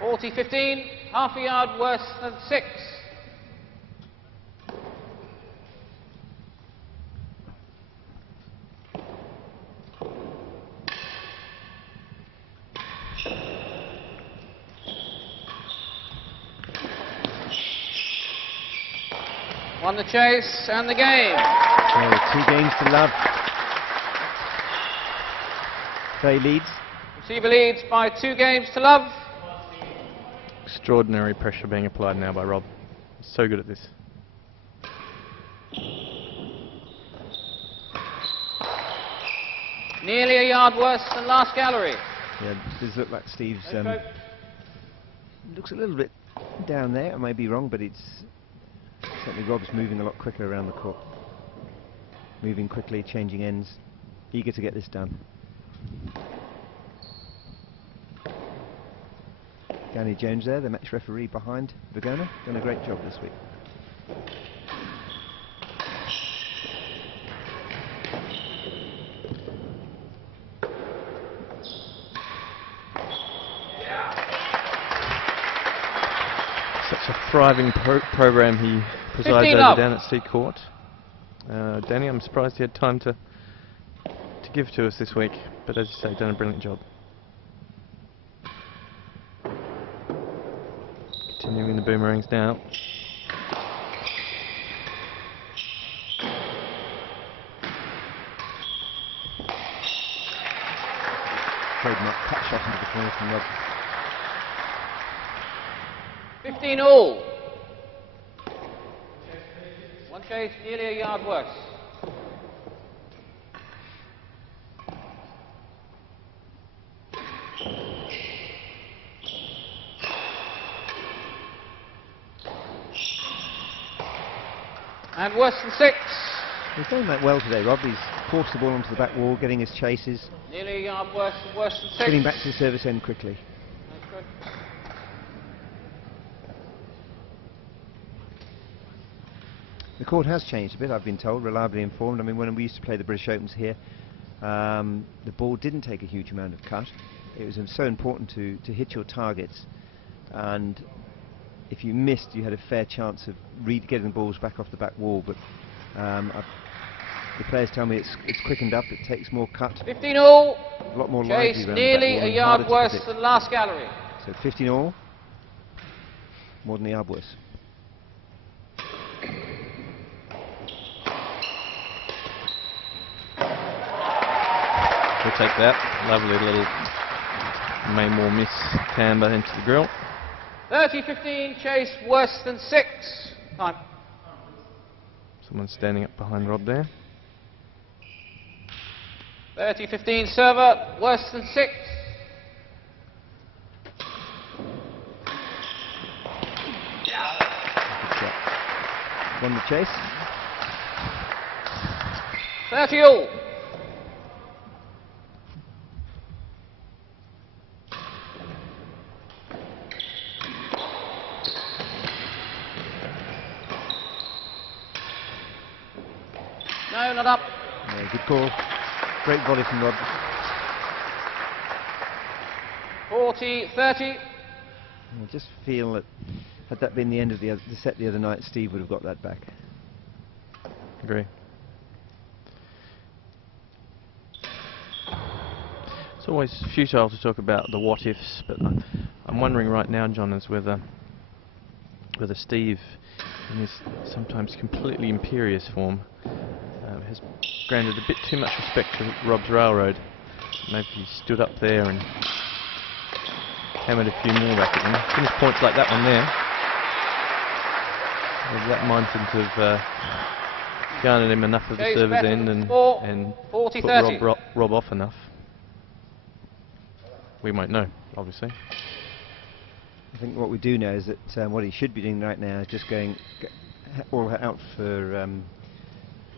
$40-15, half a yard worse than 6. Won the chase and the game. So 2 games to love. Fahey leads. Receiver leads by 2 games to love. Extraordinary pressure being applied now by Rob. He's so good at this. Nearly a yard worse than last gallery. Yeah, does look like Steve's looks a little bit down there. I may be wrong, but it's certainly Rob's moving a lot quicker around the court. Moving quickly, changing ends, eager to get this done. Danny Jones there, the match referee behind Virgona, done a great job this week. Such a thriving program he presides 15 over up. down at Sea Court. Danny, I'm surprised he had time to give to us this week, but as you say, done a brilliant job. Continuing the boomerangs now. Trademark cut shot into the corner from Rob. 15 all. 1 chase, nearly a yard worse. And worse than 6. He's done that well today, Rob. He's forced the ball onto the back wall, getting his chases, Nearly a yard worse than 6. getting back to the service end quickly. That's good. The court has changed a bit, I've been told, reliably informed. I mean, when we used to play the British Opens here, the ball didn't take a huge amount of cut. It was so important to hit your targets, and if you missed, you had a fair chance of getting the balls back off the back wall. But the players tell me it's quickened up, it takes more cut, 15 all. a lot more Chase lively around nearly the back wall a and yard harder to worse predict. than last gallery. So 15 all, more than a yard worse. We'll take that. Lovely little main wall miss camber into the grill. 30-15, chase worse than 6. Time. Someone standing up behind Rob there. 30-15, server, worse than 6. Won the chase. 30 all. No, not up. Yeah, good call. Great volley from Rob. 40-30. I just feel that had that been the end of the set the other night, Steve would have got that back. Agree. It's always futile to talk about the what-ifs, but I'm wondering right now, John, is whether Steve, in his sometimes completely imperious form, has granted a bit too much respect to Rob's railroad. Maybe he stood up there and hammered a few more back at him. Finish points like that one there. Maybe that mightn't have garnered him enough of the Chase server's better end than and 40, put 30. Rob off enough. We won't know, obviously. I think what we do know is that what he should be doing right now is just going all out for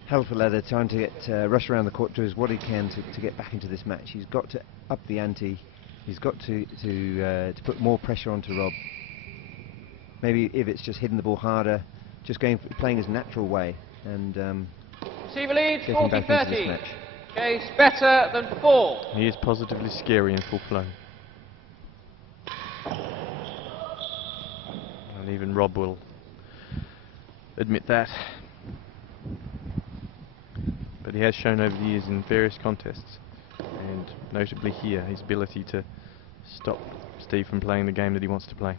hell for leather, trying to get rush around the court, do what he can to get back into this match. He's got to up the ante. He's got to put more pressure onto Rob. Maybe if it's just hitting the ball harder, just playing his natural way, and Receiver leads, getting back into this 40-30. match. Chase better than 4. He is positively scary in full flow. And even Rob will admit that. But he has shown over the years in various contests, and notably here, his ability to stop Steve from playing the game that he wants to play.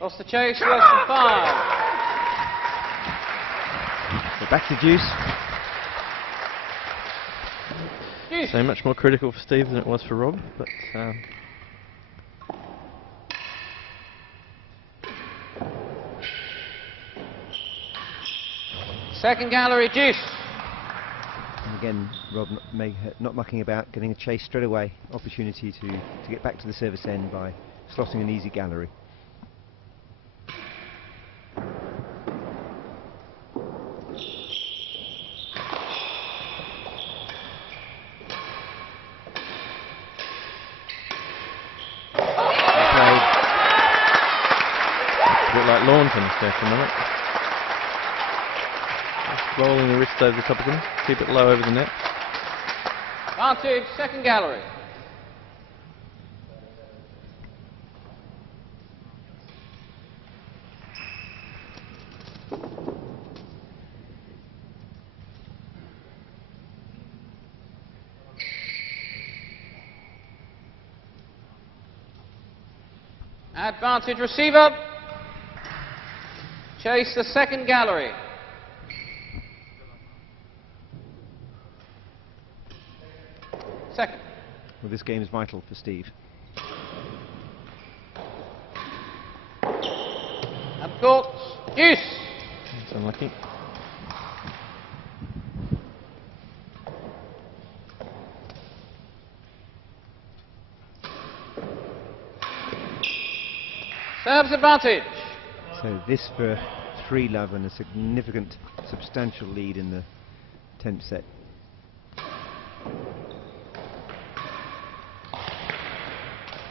Lost the chase, worse than 5. So back to Deuce. Deuce. So much more critical for Steve than it was for Rob, but Second gallery, deuce. And again, Rob not mucking about, getting a chase straight away. Opportunity to get back to the service end by slotting an easy gallery. a bit like lawn tennis there for a minute. Just rolling the wrist over the top of them, keep it low over the net. Vantage, second gallery. Advantage receiver. Chase the second gallery. Second. Well, this game is vital for Steve. And court. Deuce. That's unlucky. Serves advantage. So this for 3-love and a significant, substantial lead in the 10th set.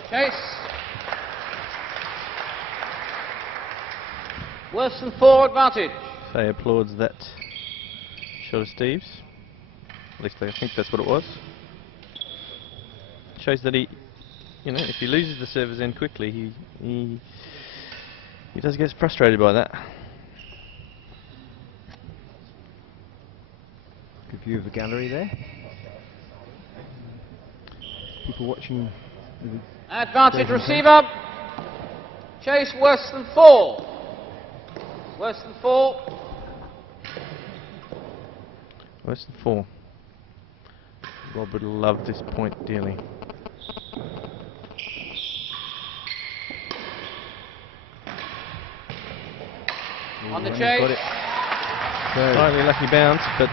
Chase. Worse than 4 advantage. Fahey applauds that shot of Steve's. At least I think that's what it was. Shows that he, you know, if he loses the server's end quickly, he does get frustrated by that. Good view of the gallery there. people watching. Advantage receiver. Chase worse than 4. Worse than 4. Worse than 4. Rob would love this point dearly. On the Got chase. it. So, Slightly lucky bounce, but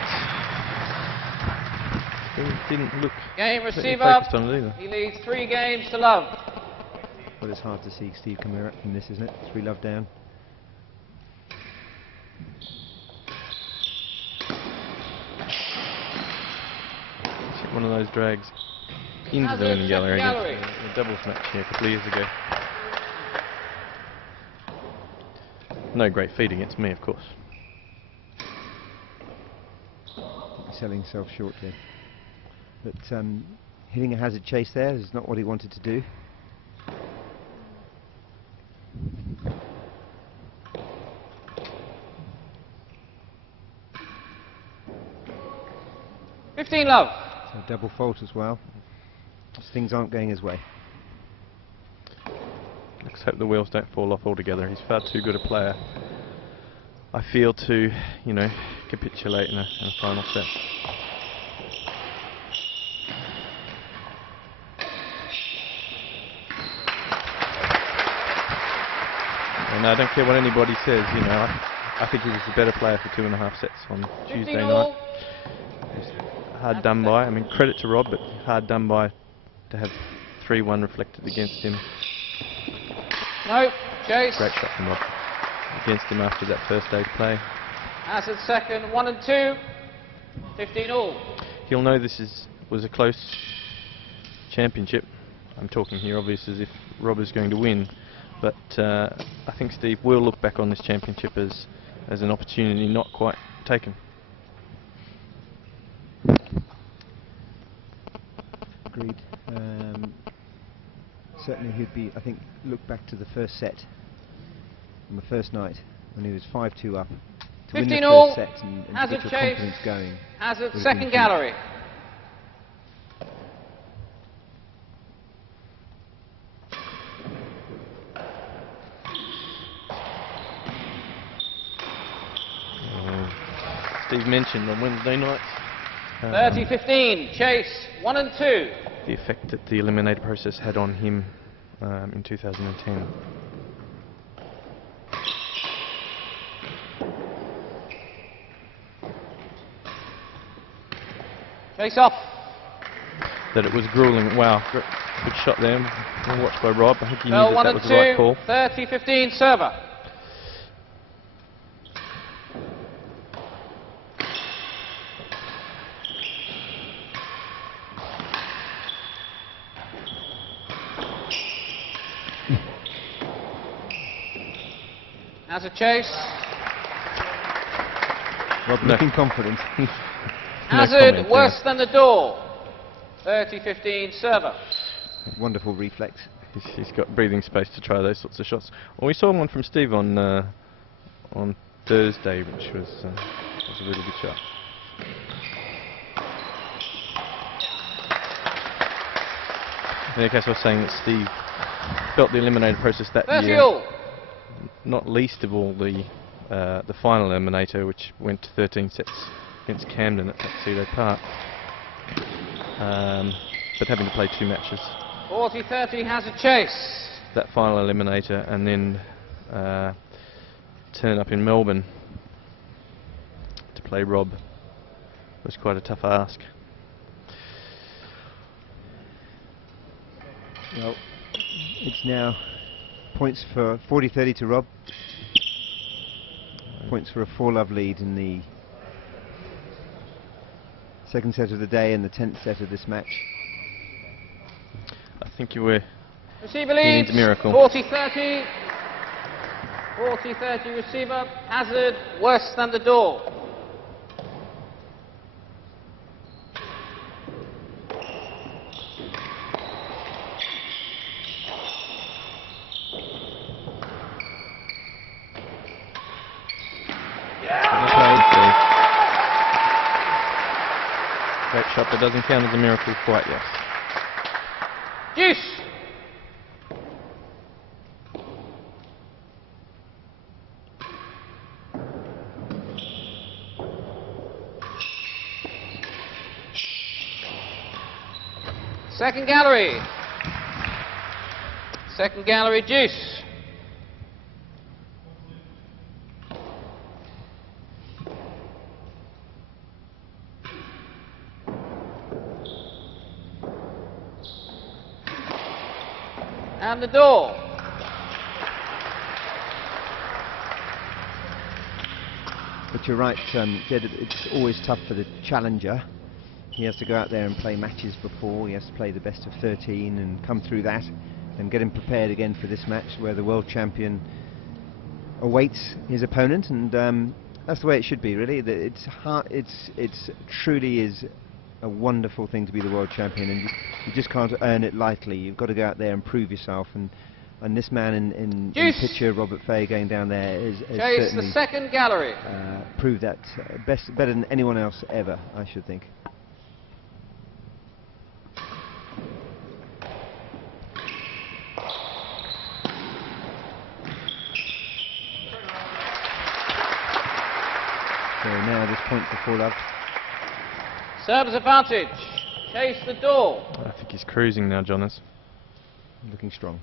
he didn't look Game completely receiver. focused on it either. He leads 3 games to love. well, it's hard to see Steve coming up from this, isn't it? 3 love down. He's hit one of those drags into Hazard, the winning gallery second against gallery. the doubles match here a couple of years ago. No great feat against me, of course. Selling himself short there. But hitting a hazard chase there is not what he wanted to do. $15 love. So double fault as well. As things aren't going his way. Let's hope the wheels don't fall off altogether. He's far too good a player, I feel, to, you know, capitulate in a final set. And I don't care what anybody says, you know, I think he was the better player for 2.5 sets on Tuesday night. It was hard done by. I mean, credit to Rob, but hard done by to have 3-1 reflected against him. No, chase. Great shot from Rob against him after that first stage play. Hazard second, 1 and 2. 15 all. He'll know this was a close championship. I'm talking here obviously as if Rob is going to win, but I think Steve will look back on this championship as an opportunity not quite taken. Agreed. Certainly he'd be, I think, look back to the first set on the first night when he was 5-2 up. To win the 15 all. first set and to Hazard get your chase. confidence going. Hazard would have second been huge. gallery. Steve mentioned on Wednesday night 30-15, chase, 1 and 2. the effect that the eliminator process had on him in 2010. Chase off. That it was grueling. Wow, good shot there. Well watched by Rob. I think he knew Well, that 1 that and was the right 2, call. 30-15 server. As a chase. Rob looking confident. Hazard comment worse than the door. 30-15 server. Wonderful reflex. He's got breathing space to try those sorts of shots. Well, we saw one from Steve on Thursday, which was a really good shot. In any case, I was saying that Steve felt the eliminator process that 30 year, all. not least of all the final eliminator, which went to 13 sets against Camden at Tuxedo Park. But having to play 2 matches. 40-30 has a chase. That final eliminator and then turn up in Melbourne to play Rob was quite a tough ask. Well, it's now points for 40-30 to Rob. Points for a 4-love lead in the second set of the day and the 10th set of this match. I think you were. Receiver He leads. needs a miracle. 40-30. 40-30 receiver. Hazard worse than the door. Great shot, but doesn't count as a miracle quite yet. Deuce. Second gallery. Second gallery, deuce. And the door. But you're right, Jed, it's always tough for the challenger. He has to go out there and play matches before, he has to play the best of 13 and come through that and get him prepared again for this match where the world champion awaits his opponent, and that's the way it should be, really. It's hard, it's truly is a wonderful thing to be the world champion, and you just can't earn it lightly. You've got to go out there and prove yourself, and this man in picture, Robert Fahey, going down there has certainly the second gallery. Proved that better than anyone else ever, I should think. So now this point for 4 love. Serves advantage. Chase the door. I think he's cruising now, Jonas. Looking strong.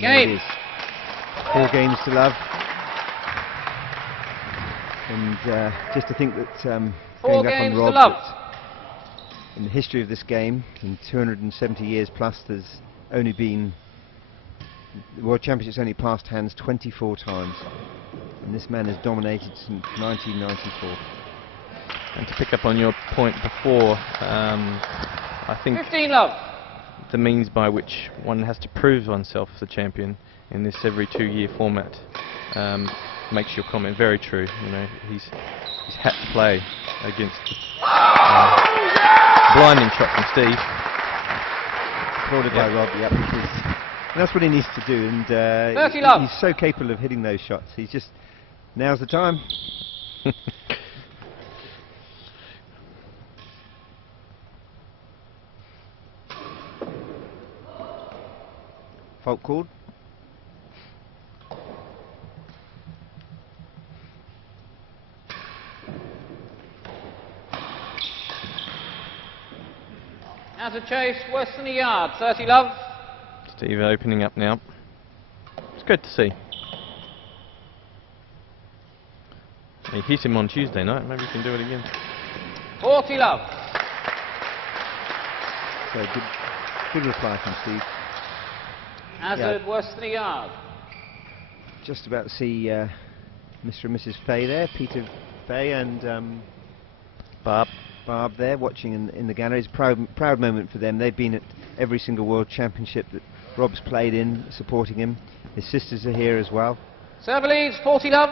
Game. It is. 4 games to love. And just to think that Four going back games on Rob, to love. that in the history of this game, in 270 years plus, there's only been the World Championships only passed hands 24 times, and this man has dominated since 1994. And to pick up on your point before, I think 15 love. the means by which one has to prove oneself the champion in this every 2-year format makes your comment very true. You know, he's had to play against blinding shot from Steve. Applauded by Rob, yeah, because that's what he needs to do, and 30 love. he's so capable of hitting those shots. He's just, now's the time. Fault called. As a chase, worse than a yard. 30 love. Steve opening up now. It's good to see. He hit him on Tuesday night, maybe he can do it again. 40 love. So good reply from Steve. Hazard, worse than a yard. Just about to see Mr. and Mrs. Fahey there, Peter Fahey and Barb there watching in the galleries. Proud moment for them. They've been at every single World Championship that Rob's played in, supporting him. His sisters are here as well, Server leads, 40 love.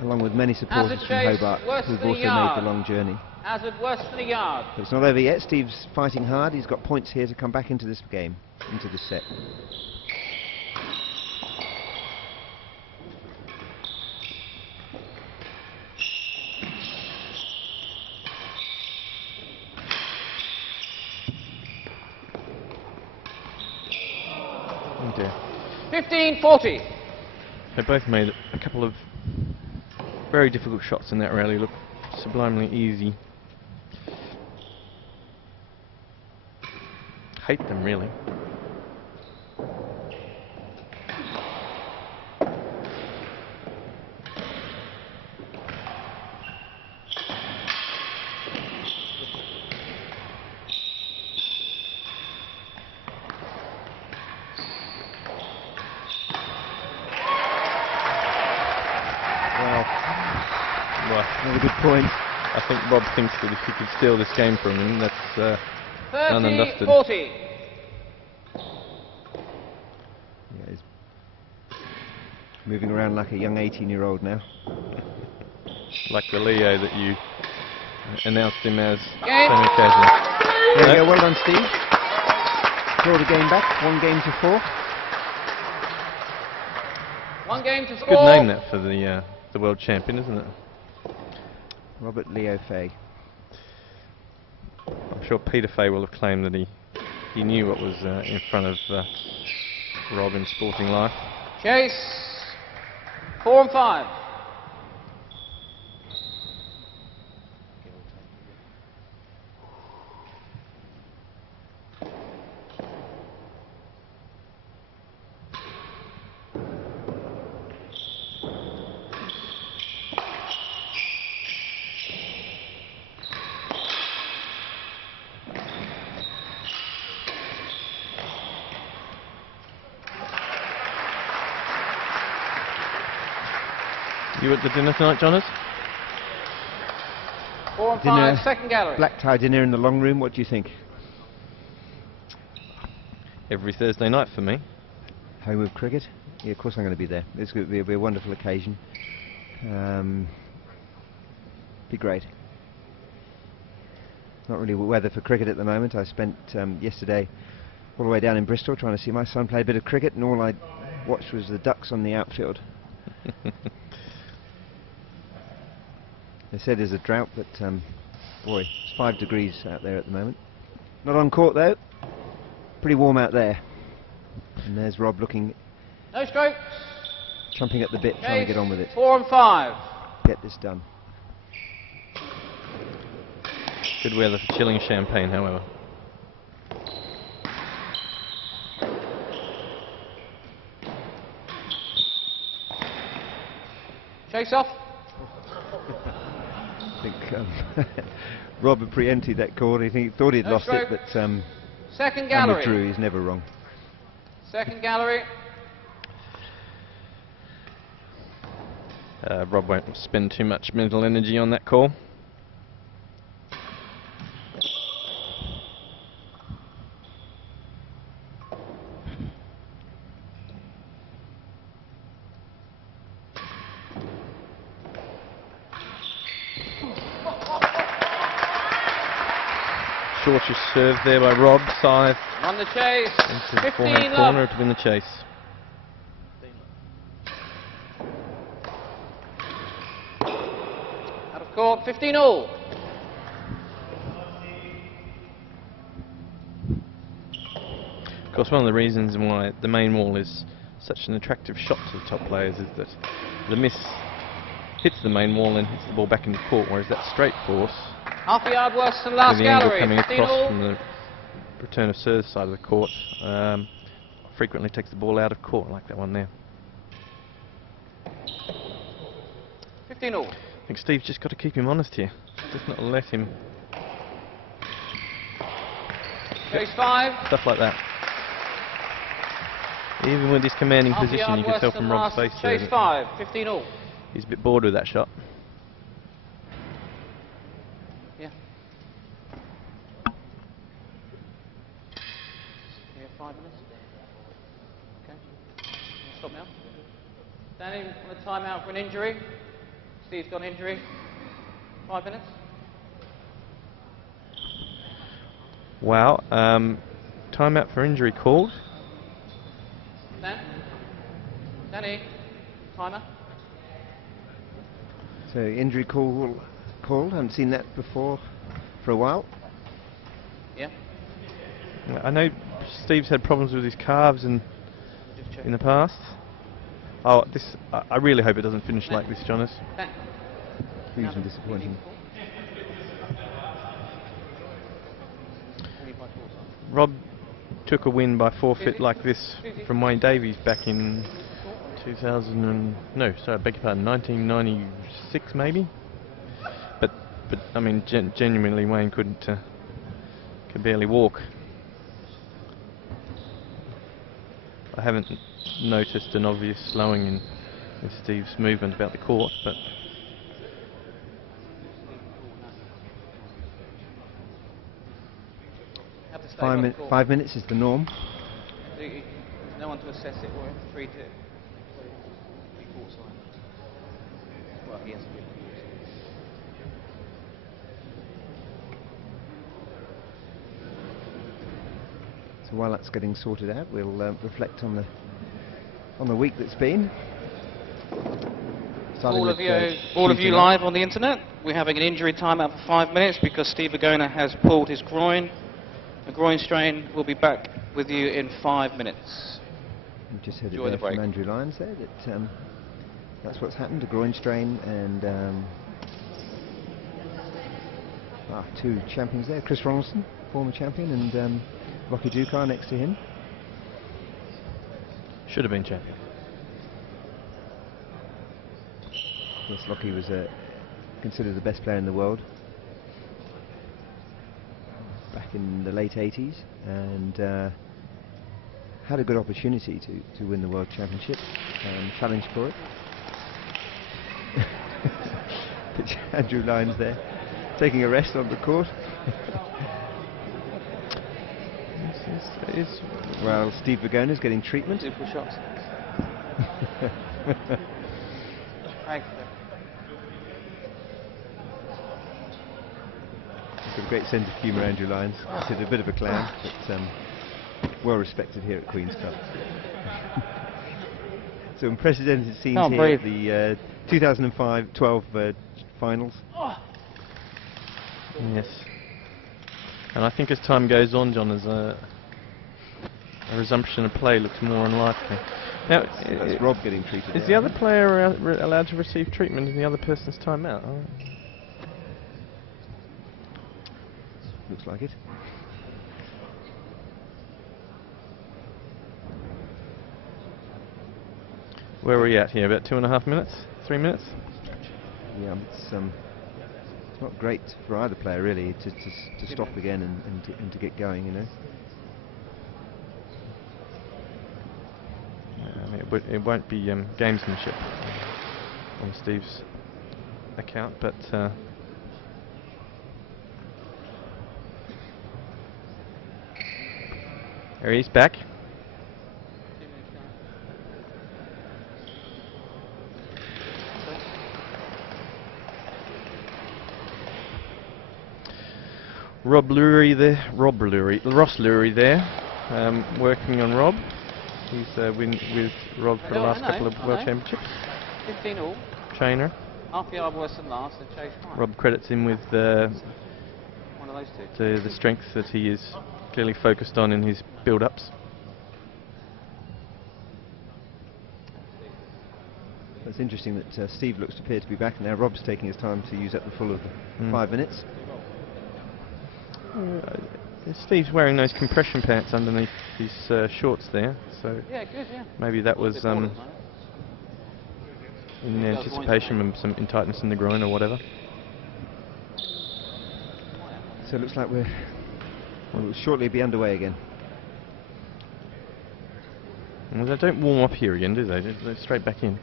along with many supporters from chase, Hobart worse who've than a also made yard. the long journey. Hazard, worse than a yard. But it's not over yet. Steve's fighting hard. He's got points here to come back into this game, into this set. Oh dear. 15-40. They both made a couple of very difficult shots in that rally look sublimely easy. Hate them, really. Another good point. I think Rob thinks that if he could steal this game from him, that's done and dusted. 30-40. Yeah, he's moving around like a young 18-year-old now. Like the Leo that you announced him as Game. on occasion. There we go, well done, Steve. Draw the game back, 1 game to 4. 1 game to It's a score. good name that for the world champion, isn't it? Robert Leo Fahey. I'm sure Peter Fahey will have claimed that he knew what was in front of Rob in sporting life. Chase. 4 and 5. You at the dinner tonight, Jonas? 4 and Dinner, 5, second gallery. black tie dinner in the long room. What do you think? Every Thursday night for me. Home of cricket? Yeah, of course I'm going to be there. It's going to be a wonderful occasion. Be great. Not really weather for cricket at the moment. I spent yesterday all the way down in Bristol trying to see my son play a bit of cricket, and all I watched was the ducks on the outfield. They said there's a drought, but boy, it's 5 degrees out there at the moment. Not on court though. Pretty warm out there. And there's Rob looking, No strokes. chomping at the bit, trying to get on with it. 4 and 5. Get this done. Good weather for chilling champagne, however. Chase off. I think Rob had preempted that call. He thought he'd No lost stroke. it, but Second and gallery. withdrew. He's never wrong. Second gallery. Rob won't spend too much mental energy on that call. Shortish serve there by Rob. Scythe On the chase. into the 15 forehand love. corner to win the chase. Out of court. 15 all. Of course, one of the reasons why the main wall is such an attractive shot to the top players is that the miss hits the main wall and hits the ball back into court, whereas that straight force, Half a yard worse than last with the angle gallery. coming 15 across all. from the return of serve side of the court, frequently takes the ball out of court, like that one there. 15 all. I think Steve's just got to keep him honest here. Just not let him Chase 5. stuff like that. Even with his commanding Half a position, yard you can worse tell than from Rob's last. face there Chase that 5. 15 all. he's a bit bored with that shot. Yeah. Yeah, 5 minutes. Okay. Stop now. Standing on the timeout for an injury. Steve's got an injury. 5 minutes. Wow. Timeout for injury called. Dan? Danny? Timer? So injury called. Haven't seen that before for a while. Yeah. I know Steve's had problems with his calves and Just check. in the past. Oh, this! I really hope it doesn't finish like this, Jonas. Dan? Hugely disappointing. Rob took a win by forfeit like this from Wayne Davies back in 1996 maybe. But I mean, genuinely, Wayne could barely walk. I haven't noticed an obvious slowing in Steve's movement about the court, but. Have to stay 5 on the minutes. court. 5 minutes is the norm. There's no one to assess it or 3 to 3 courts line. Well, he has to be on the courts. So while that's getting sorted out, we'll reflect on the week that's been. Starting All with, of you shooting live on the internet. we're having an injury timeout for 5 minutes because Steve Virgona has pulled his groin. A groin strain. We'll be back with you in 5 minutes. We just heard it Enjoy the there break. from Andrew Lyons there that that's what's happened, a groin strain, and two champions there, Chris Ronaldson, former champion, and Lockie Dukar next to him. Should have been champion. Yes, Lockie was considered the best player in the world back in the late 80s, and had a good opportunity to win the World Championship and challenged for it. But Andrew Lyons there, taking a rest on the court. Well, Steve Virgona is getting treatment. 2 push-ups. Thanks. He's got a great sense of humour, Andrew Lyons. He's a bit of a clown, but well respected here at Queen's Club. So unprecedented scenes here at the 2005-12 finals. Yes. And I think as time goes on, John, as a resumption of play looks more unlikely. Now, that's Rob getting treated. Is the other player allowed to receive treatment in the other person's timeout? Oh. Looks like it. Where are we at here? About 2.5 minutes? 3 minutes? Yeah, it's not great for either player really to stop again and to get going, you know. I mean, it won't be gamesmanship on Steve's account, but there he's back. Ross Lurie there, working on Rob. He's been with Rob for the last couple of World Championships. 15 all. Trainer. Half a yard worse than last, and chase 5. Rob credits him with one of those two. the strength that he is clearly focused on in his build-ups. It's interesting that Steve looks to appear to be back now. Rob's taking his time to use up the full of the 5 minutes. Steve's wearing those compression pants underneath his shorts there, so yeah, good, yeah. Maybe that was in anticipation of some tightness in the groin or whatever. So it looks like we'll shortly be underway again. Well, they don't warm up here again, do they? They're straight back in.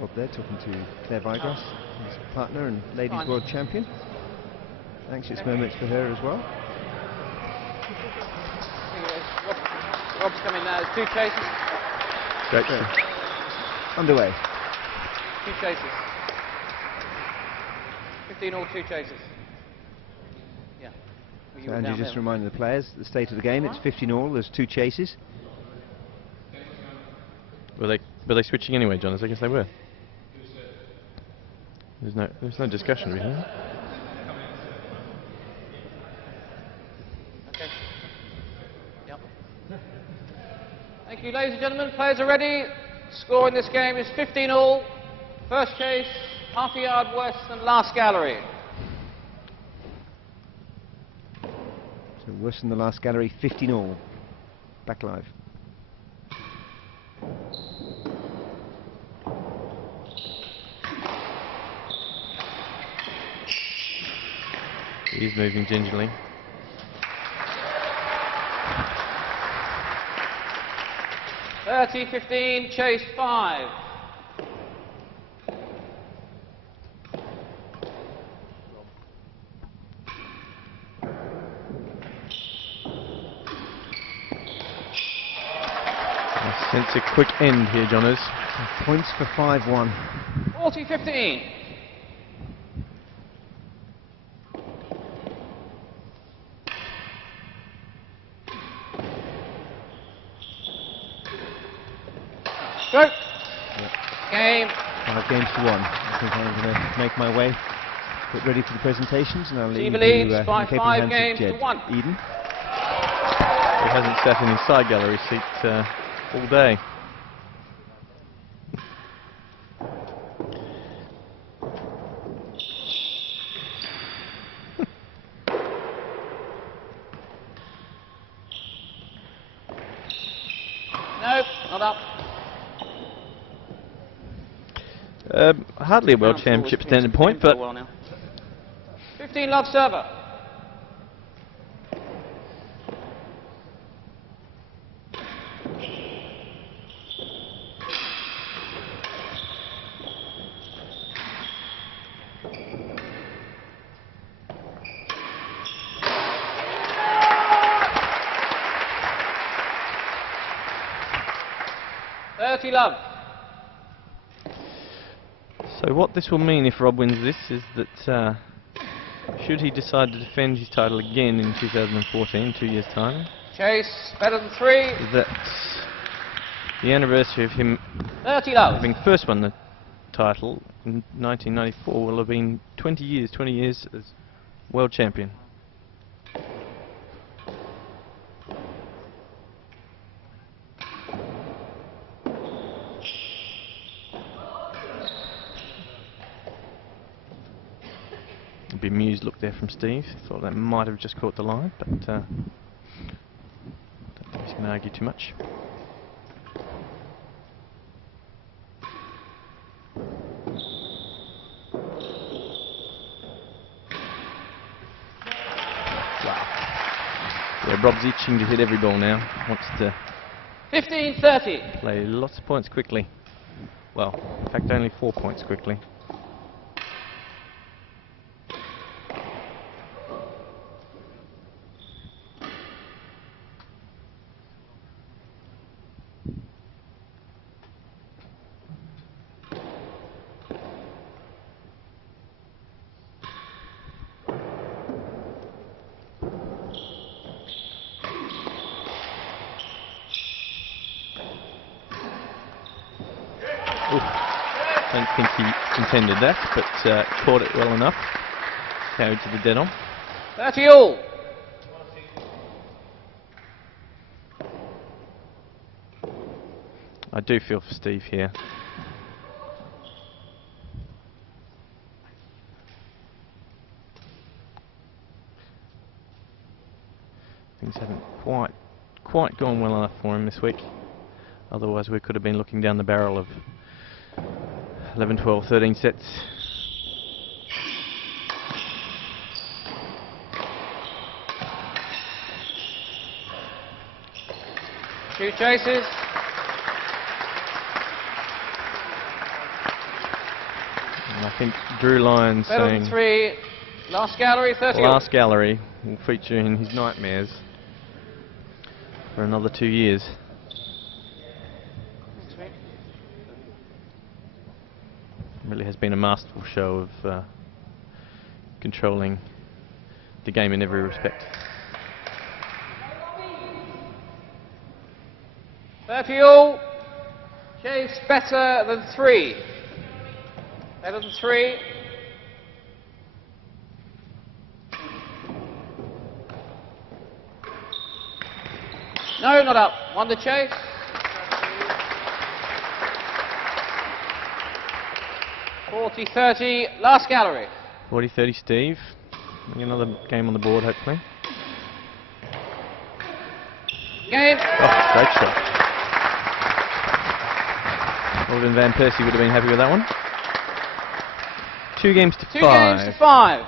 Rob there talking to Claire Vigras, his partner and ladies world champion. Anxious moments for her as well. Rob's coming now. There's 2 chases. Great. Underway. 2 chases. 15 all, 2 chases. Yeah. So Andy just reminding the players the state of the game. It's 15 all. There's 2 chases. Were they switching anyway, John? I guess they were. There's no discussion really. Okay. Yep. Thank you, ladies and gentlemen. Players are ready. Score in this game is 15 all. First chase, half a yard worse than last gallery. So worse than the last gallery, 15 all. Back live. He's moving gingerly. (30-15) chase 5. I sense a quick end here, Johners. Points for 5-1. 40-15. games to 1. I think I'm going to make my way, get ready for the presentations, and I'll leave Steve you leads in by capable 5 hands games of to Jed. 1. Eden. He hasn't sat in his side gallery seat all day. No, not up. Hardly a World Championship standard point, but 15 love server. Love. So what this will mean if Rob wins this is that should he decide to defend his title again in 2014, 2 years' time, Chase, better than 3. that the anniversary of him 30 love. having first won the title in 1994 will have been 20 years as world champion. A bemused look there from Steve. Thought that might have just caught the line, but I don't think he's going to argue too much. Wow. Yeah, Rob's itching to hit every ball now. Wants to 15-30. play lots of points quickly. Well, in fact, only 4 points quickly. Don't think he intended that, but caught it well enough. Carried to the dead on. 30 all. I do feel for Steve here. Things haven't quite gone well enough for him this week. Otherwise we could have been looking down the barrel of 11, 12, 13 sets. Two chases. And I think Drew Lyons Better saying than 3. Last gallery, 30 all. last gallery will feature in his nightmares for another 2 years. Really has been a masterful show of controlling the game in every respect. 30 all. Chase better than 3. Better than 3. No, not up. Won the chase. 40-30, last gallery. 40-30 Steve. Another game on the board hopefully. Game. Oh, great shot. Alden Van Persie would have been happy with that one. 2 games to 5. 2 games to 5.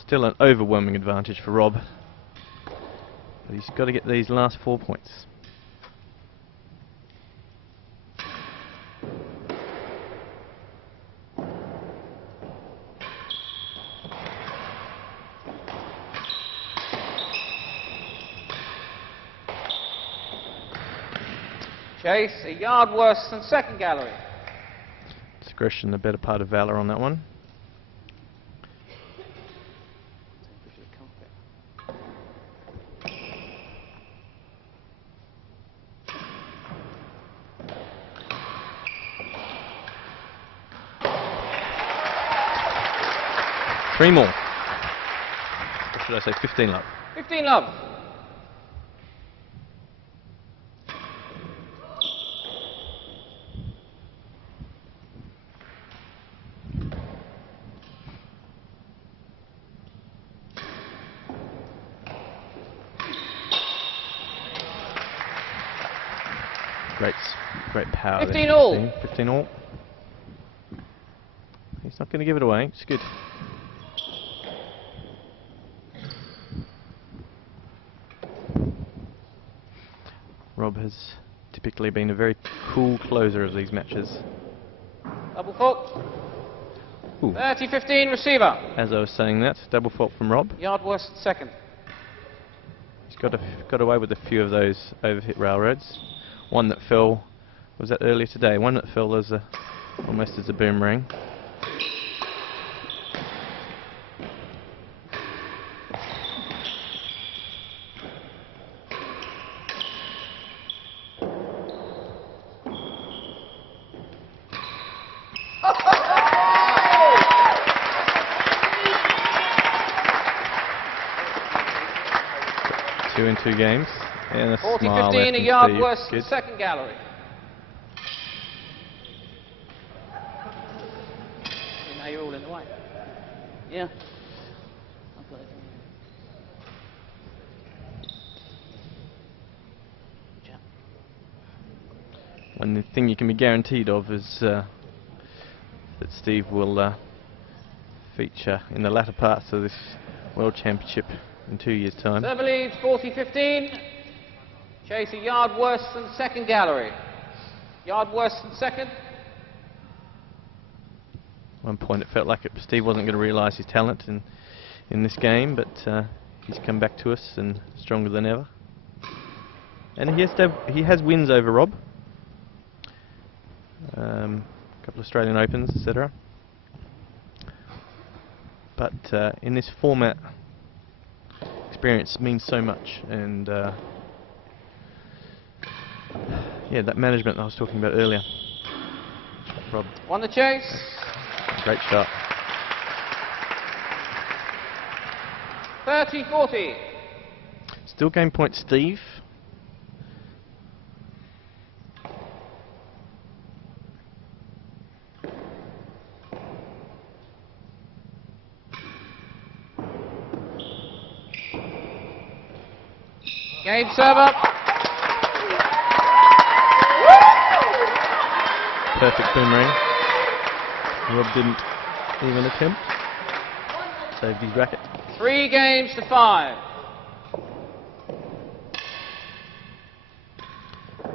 Still an overwhelming advantage for Rob. But he's got to get these last 4 points. Chase, a yard worse than second gallery. Discretion, the better part of valour on that one. 3 more. Or should I say 15 love? 15 love. Great power. 15 there, all. Steve. 15 all. He's not going to give it away. It's good. Rob has typically been a very cool closer of these matches. Double fault. Ooh. 30-15 receiver. As I was saying that, double fault from Rob. Yard worst second. He's got away with a few of those overhit railroads. One that fell, was that earlier today? One that fell as almost as a boomerang. Two in 2 games. And a smile there 40-15, a from yard Steve. worse Good. second gallery. Now you're all in the way. Yeah. I've got it. Jump. One thing you can be guaranteed of is that Steve will feature in the latter parts of this World Championship in 2 years' time. Server leads 40-15. Chase a yard worse than second gallery. Yard worse than second. One point it felt like Steve wasn't going to realise his talent in this game, but he's come back to us and stronger than ever. And he has wins over Rob. A couple of Australian Opens, etc. But in this format, experience means so much, and yeah, that management that I was talking about earlier. Rob, Won the chase. great shot. 30-40. Still game point, Steve. Game server. Perfect boomerang. Rob didn't even attempt. Saved his racket. 3 games to 5.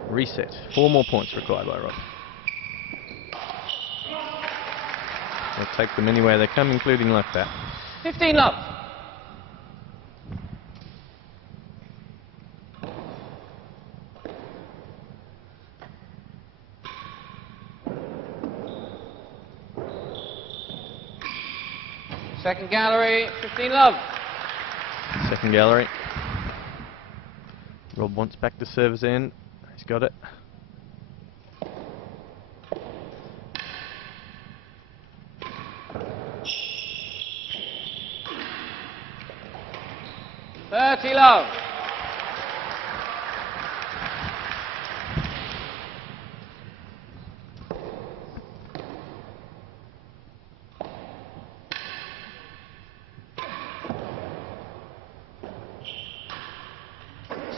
Reset. 4 more points required by Rob. He'll take them anywhere they come, including like that. 15 love. Second gallery, 15 love. Second gallery. Rob wants back to service end. He's got it. $30 love.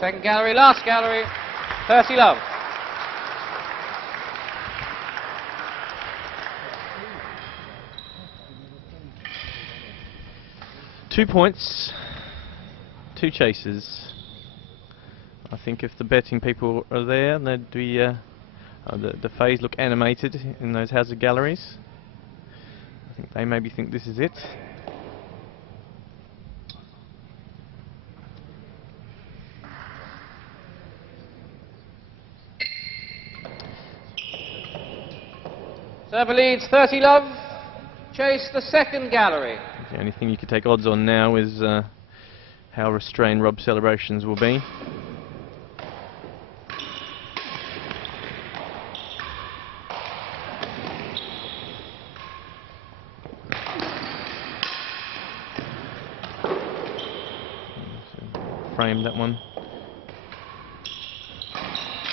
Second gallery, last gallery, 30 love. Two points, 2 chases. I think if the betting people are there, they'd be the Faheys look animated in those hazard galleries. I think they maybe think this is it. Server leads 30 love. Chase the second gallery. The only thing you could take odds on now is how restrained Rob's celebrations will be. framed that one.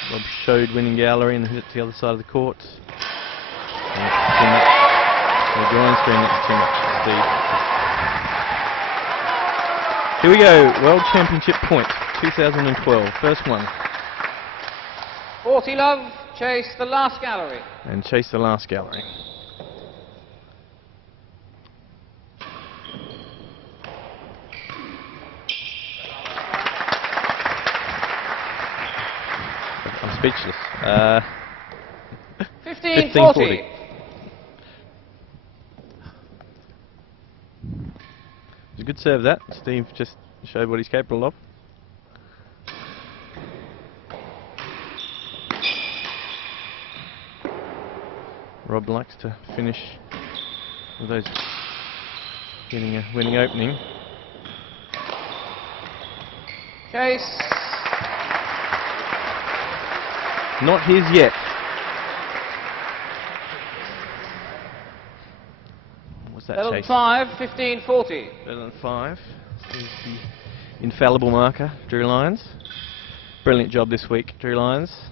Rob showed winning gallery and hit it to the other side of the court. And it's too much. The groin screen, that's too much for Steve. Here we go, World Championship point, 2012, first one. 40 love, chase the last gallery. And chase the last gallery. I'm speechless. 15-40. It was a good serve that. Steve just showed what he's capable of. Rob likes to finish with those, getting a winning opening. Chase. Not his yet. What's that, Better than Chase? 5, 15-40. Better than 5. He's the infallible marker, Drew Lyons. Brilliant job this week, Drew Lyons.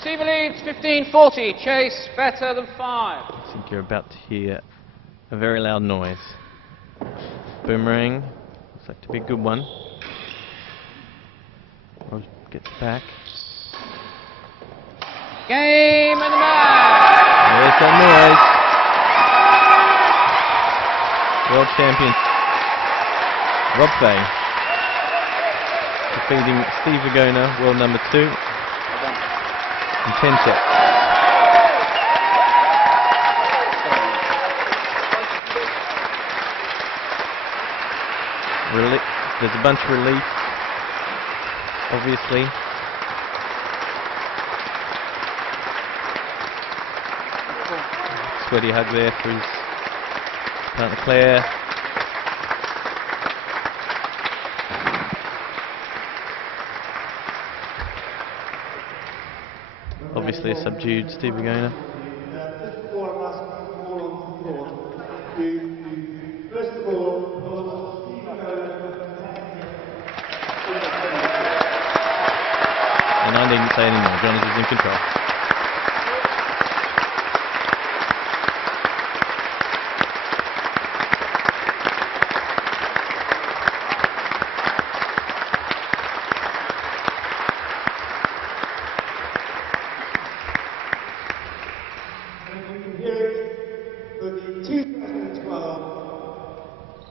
Receiver leads 15-40. Chase better than 5. I think you're about to hear a very loud noise. Boomerang. Looks like to be a good one. Rob gets back. Game and the match. There's that noise. World champion Rob Fahey defeating Steve Virgona, world number 2, in 10 sets. There's a bunch of relief, obviously. Sweaty hug there for his partner Claire. Obviously a subdued Steve Virgona. And I needn't say anymore, Jonas is in control.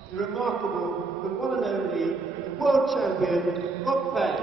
The remarkable, the one and only, the world champion, Rob Fahey.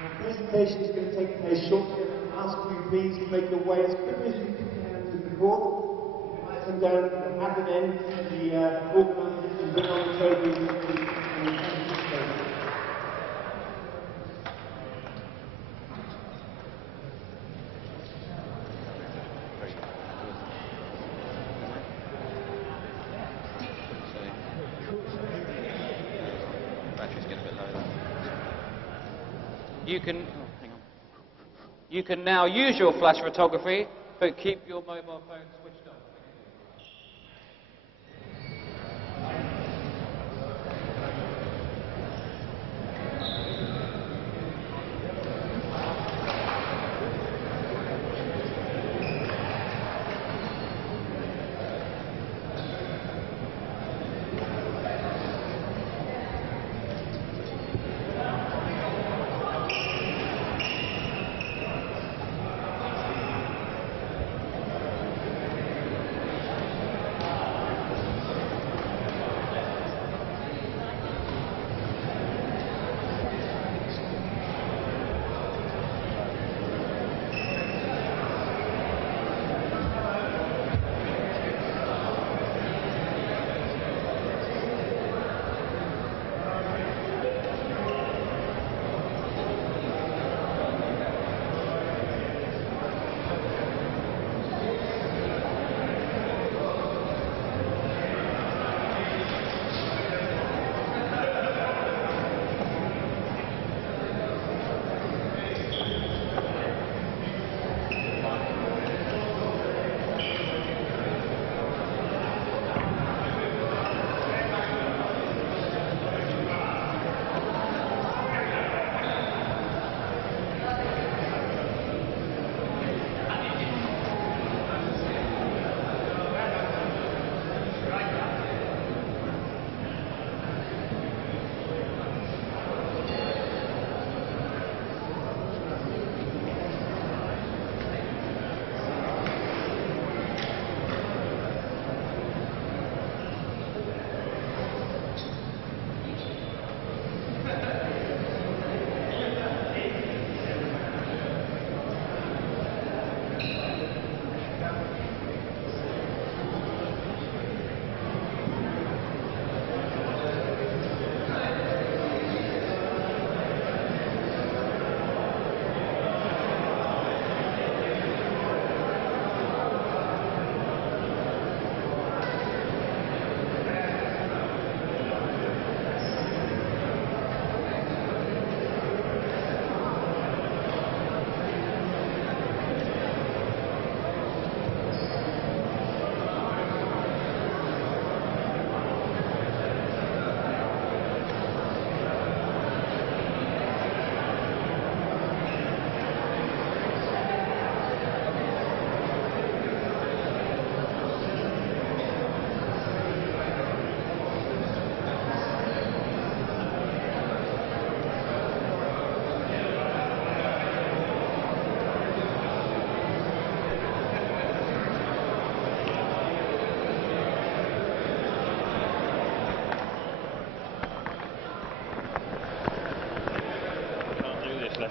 The presentation is going to take place shortly. I ask you please to make your way as quickly as you can to the court. Come down at the end, the organisers and bring on the trophies and the You can now use your flash photography, but keep your mobile phone switched on.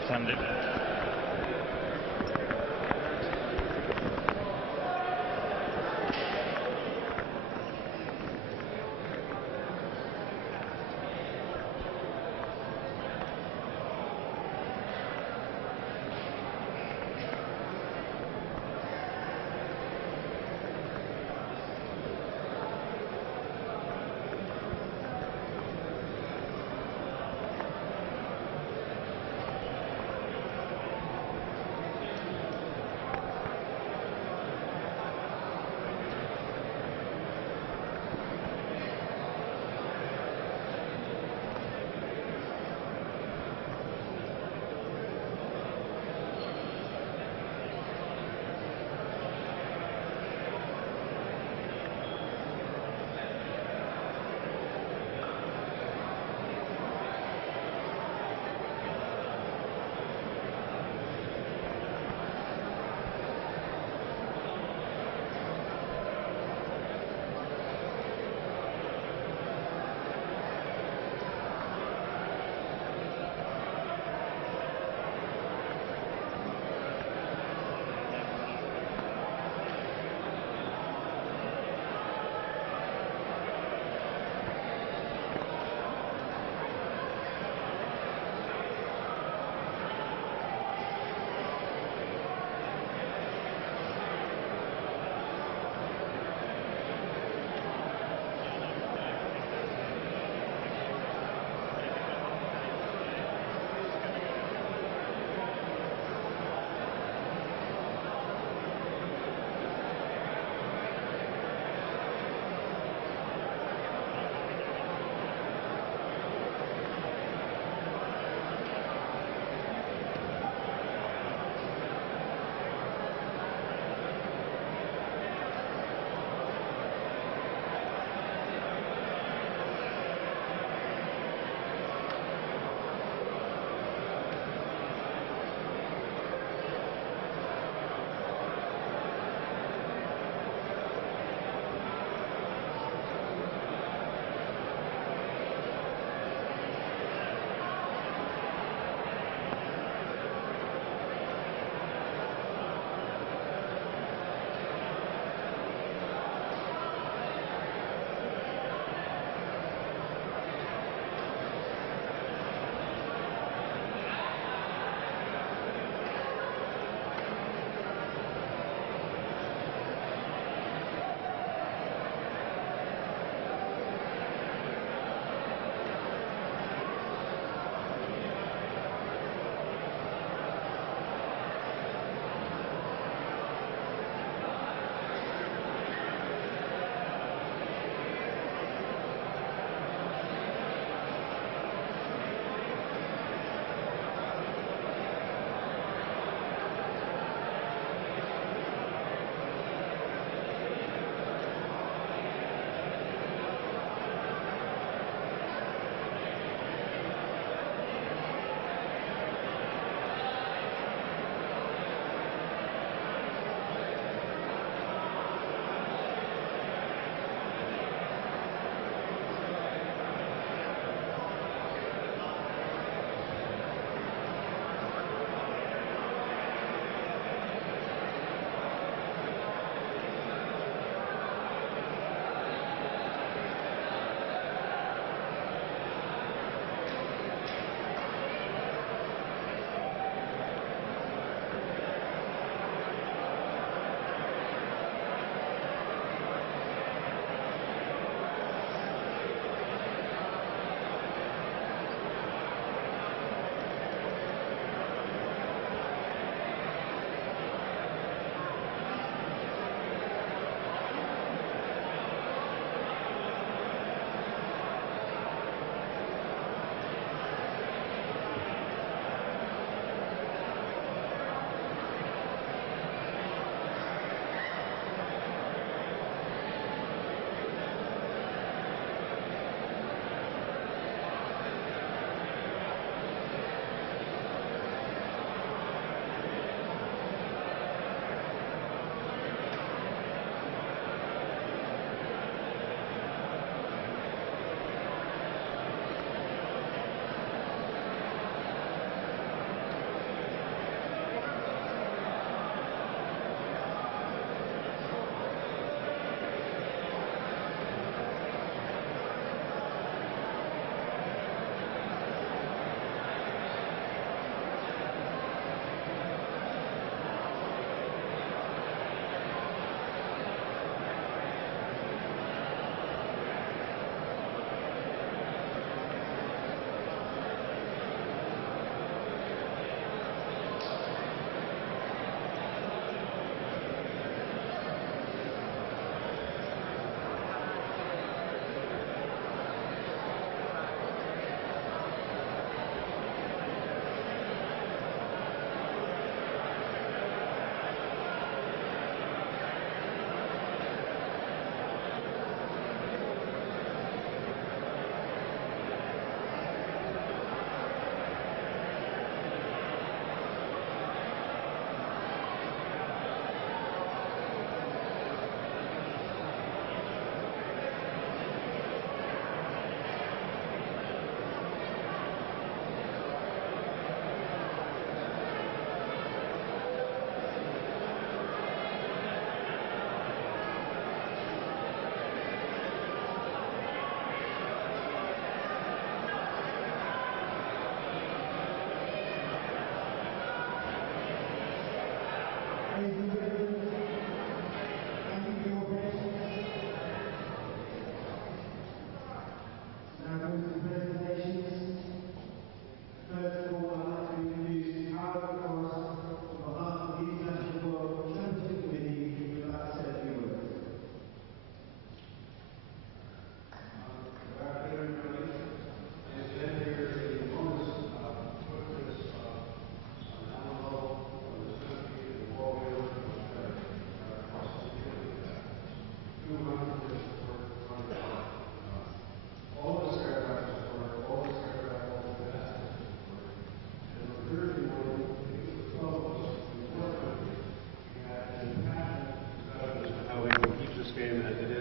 left-handed.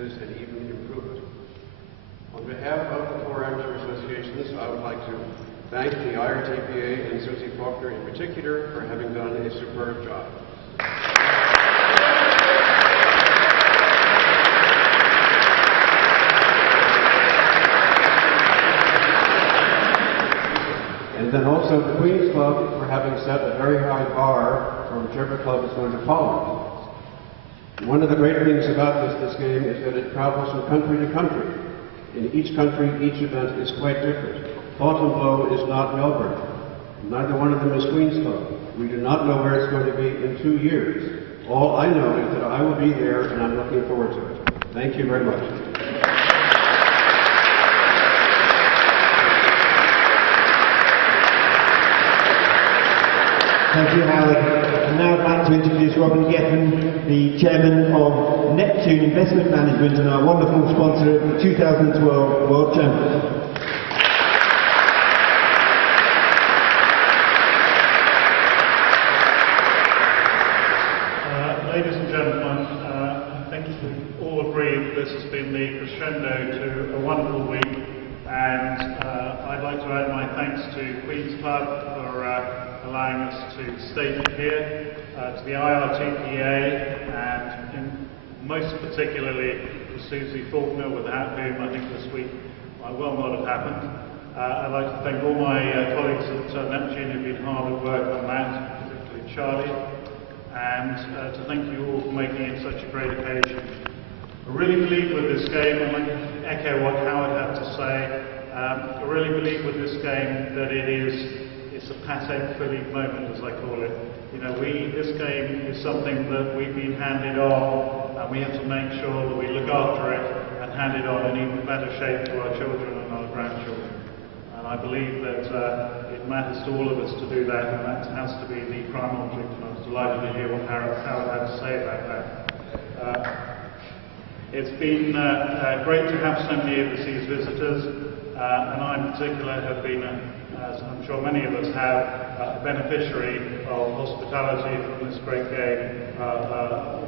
is and even improve it. On behalf of the 4 amateur associations, I would like to thank the IRTPA and Susie Faulkner in particular for having done a superb job. And then also the Queen's Club for having set a very high bar for whichever club is going to follow. One of the great things about this game is that it travels from country to country. In each country, each event is quite different. Fontainebleau is not Melbourne. Neither one of them is Queen's Club. We do not know where it's going to be in 2 years. All I know is that I will be there and I'm looking forward to it. Thank you very much. Thank you, Howard. And now I'd like to introduce Robin Geffen, the Chairman of Neptune Investment Management and our wonderful sponsor of the 2012 World Championship. Ladies and gentlemen, I think we all agree that this has been the crescendo to a wonderful week, and I'd like to add my thanks to Queen's Club for allowing us to stage it here, to the IRTPA, and most particularly to Susie Faulkner, without whom I think this week might well not have happened. I'd like to thank all my colleagues at Neptune who've been hard at work on that, particularly Charlie, and to thank you all for making it such a great occasion. I really believe with this game, and I can echo what Howard had to say, I really believe with this game that it's a Patek Philippe moment, as I call it. You know, this game is something that we've been handed on, and we have to make sure that we look after it and hand it on in even better shape to our children and our grandchildren. And I believe that it matters to all of us to do that, and that has to be the prime object. And I was delighted to hear what Howard had to say about that. It's been great to have so many overseas visitors, and I in particular have been, as I'm sure many of us have, a beneficiary of hospitality from this great game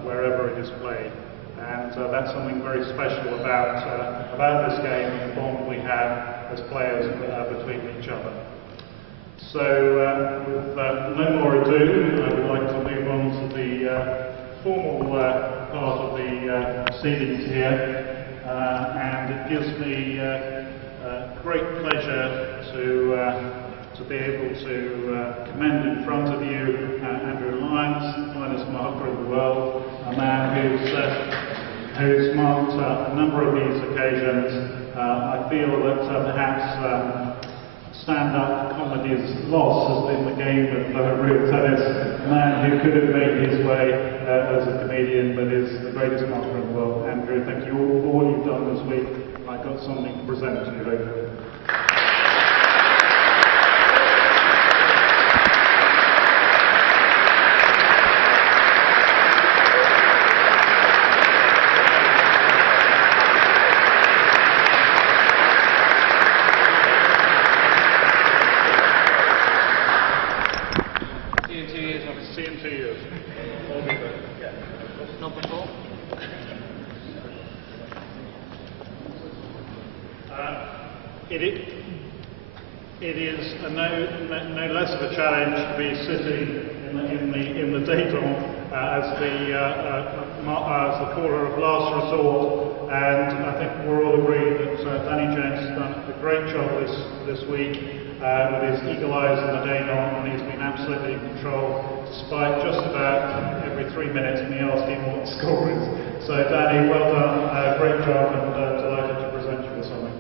wherever it is played. And that's something very special about this game and the bond we have as players between each other. So with no more ado, I would like to move on to the formal part of the proceedings here, and it gives me great pleasure to be able to commend in front of you Andrew Lyons, finest marker in the world, a man who's marked a number of these occasions. I feel that perhaps stand-up comedy's loss has been the game of real tennis. A man who could have made his way as a comedian, but is the greatest marker in the world. Andrew, thank you all for all you've done this week. I've got something to present to you hopefully. It is no less of a challenge to be sitting in the Dayton as the caller of last resort, and I think we're all agreed that Danny James has done a great job this week with his eagle eyes in the Dayton, and he's been absolutely in control despite just about every 3 minutes me asking what the score is. So Danny, well done, great job, and delighted to present you with something.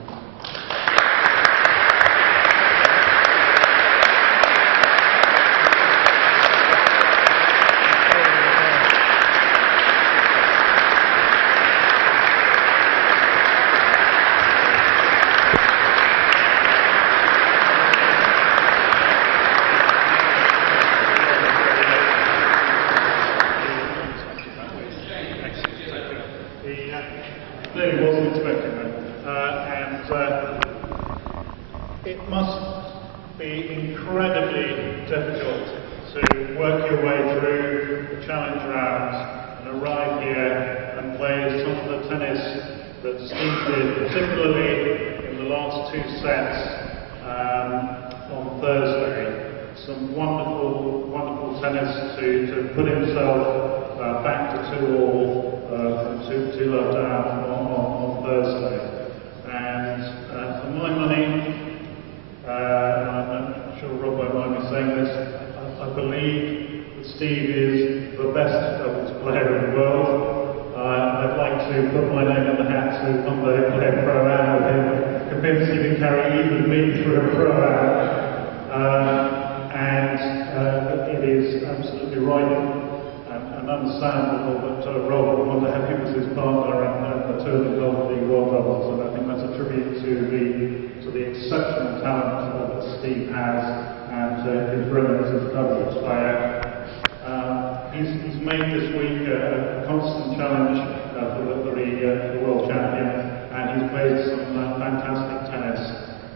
Clearly wasn't expecting that. And it must be incredibly difficult to work your way through the challenge rounds and and arrive here and play some of the tennis that Steve did, particularly in the last 2 sets on Thursday. Some wonderful, wonderful tennis to put himself back to 2-all from 2-love down on Thursday. And for my money, I'm sure Rob won't mind me saying this, I believe that Steve is the best doubles player in the world. I'd like to put my name in the hat to one day play a pro-am with him, convince him to carry even me through a pro-am. It is absolutely right and understandable that Rob would want to have him as his partner in the tournament of the World Doubles, and I think that's a tribute to the exceptional talent that Steve has and his brilliance as a doubles player. He's made this week a constant challenge for the world champion, and he's played some fantastic tennis.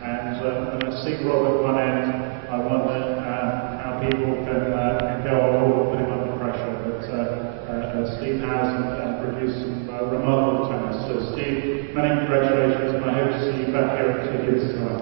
And when I see Rob at one end, I wonder how people can go on board with him under pressure. But Steve has and produced some remarkable tennis. So Steve, many congratulations, and I hope to see you back here in 2 years' time.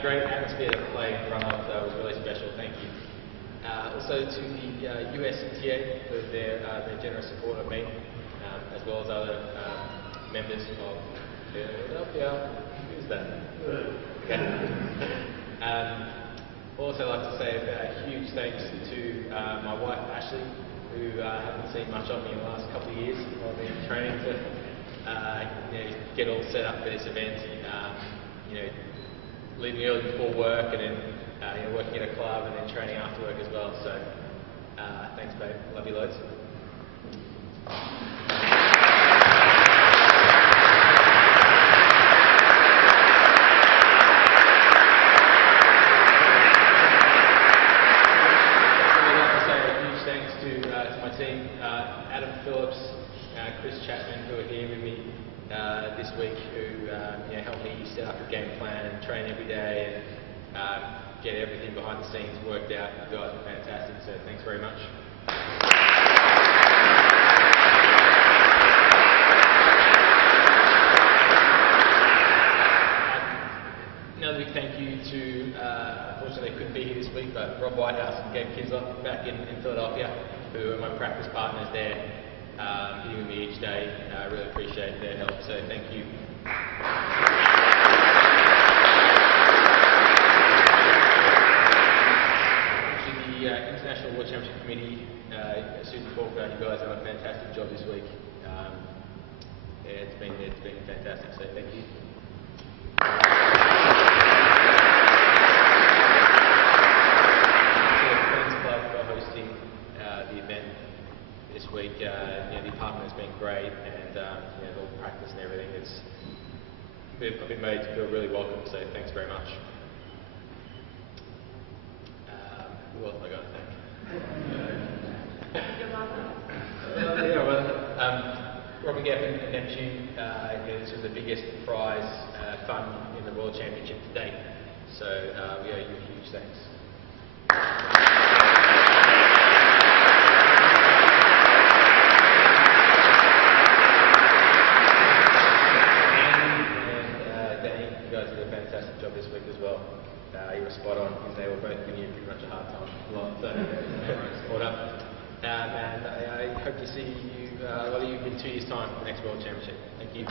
Great atmosphere to play in front of, was really special, thank you. Also to the USTA for their generous support of me, as well as other members of Philadelphia. Who's that? Okay. Also like to say a huge thanks to my wife Ashley, who haven't seen much of me in the last couple of years. I've been training to get all set up for this event. Leaving early before work, and then working at a club, and then training after work as well. So thanks, babe. Love you loads. I'd like to say a huge thanks to my team, Adam Phillips, Chris Chapman, who are here with me this week, who helped me set up a game plan and train every day and get everything behind the scenes worked out. You guys are fantastic, so thanks very much. Another big thank you to, unfortunately they couldn't be here this week, but Rob Whitehouse and Gabe Kinsler back in Philadelphia, who are my practice partners there. Here with me each day. I really appreciate their help, so thank you. To the International World Championship Committee, Susan Faulkner, you guys have done a fantastic job this week. It's been fantastic, so thank you. To the Friends Club for hosting the event this week. The apartment has been great, and all the practice and everything. I've been made to feel really welcome, so thanks very much. Who else have I got to thank? Robin Geffen and Neptune. This is the biggest prize fund in the World Championship to date, so we owe you a huge thanks. You were spot on, and they were both giving you pretty much a hard time. So, spot up. And I hope to see you, a lot of you in 2 years' time for the next World Championship. Thank you.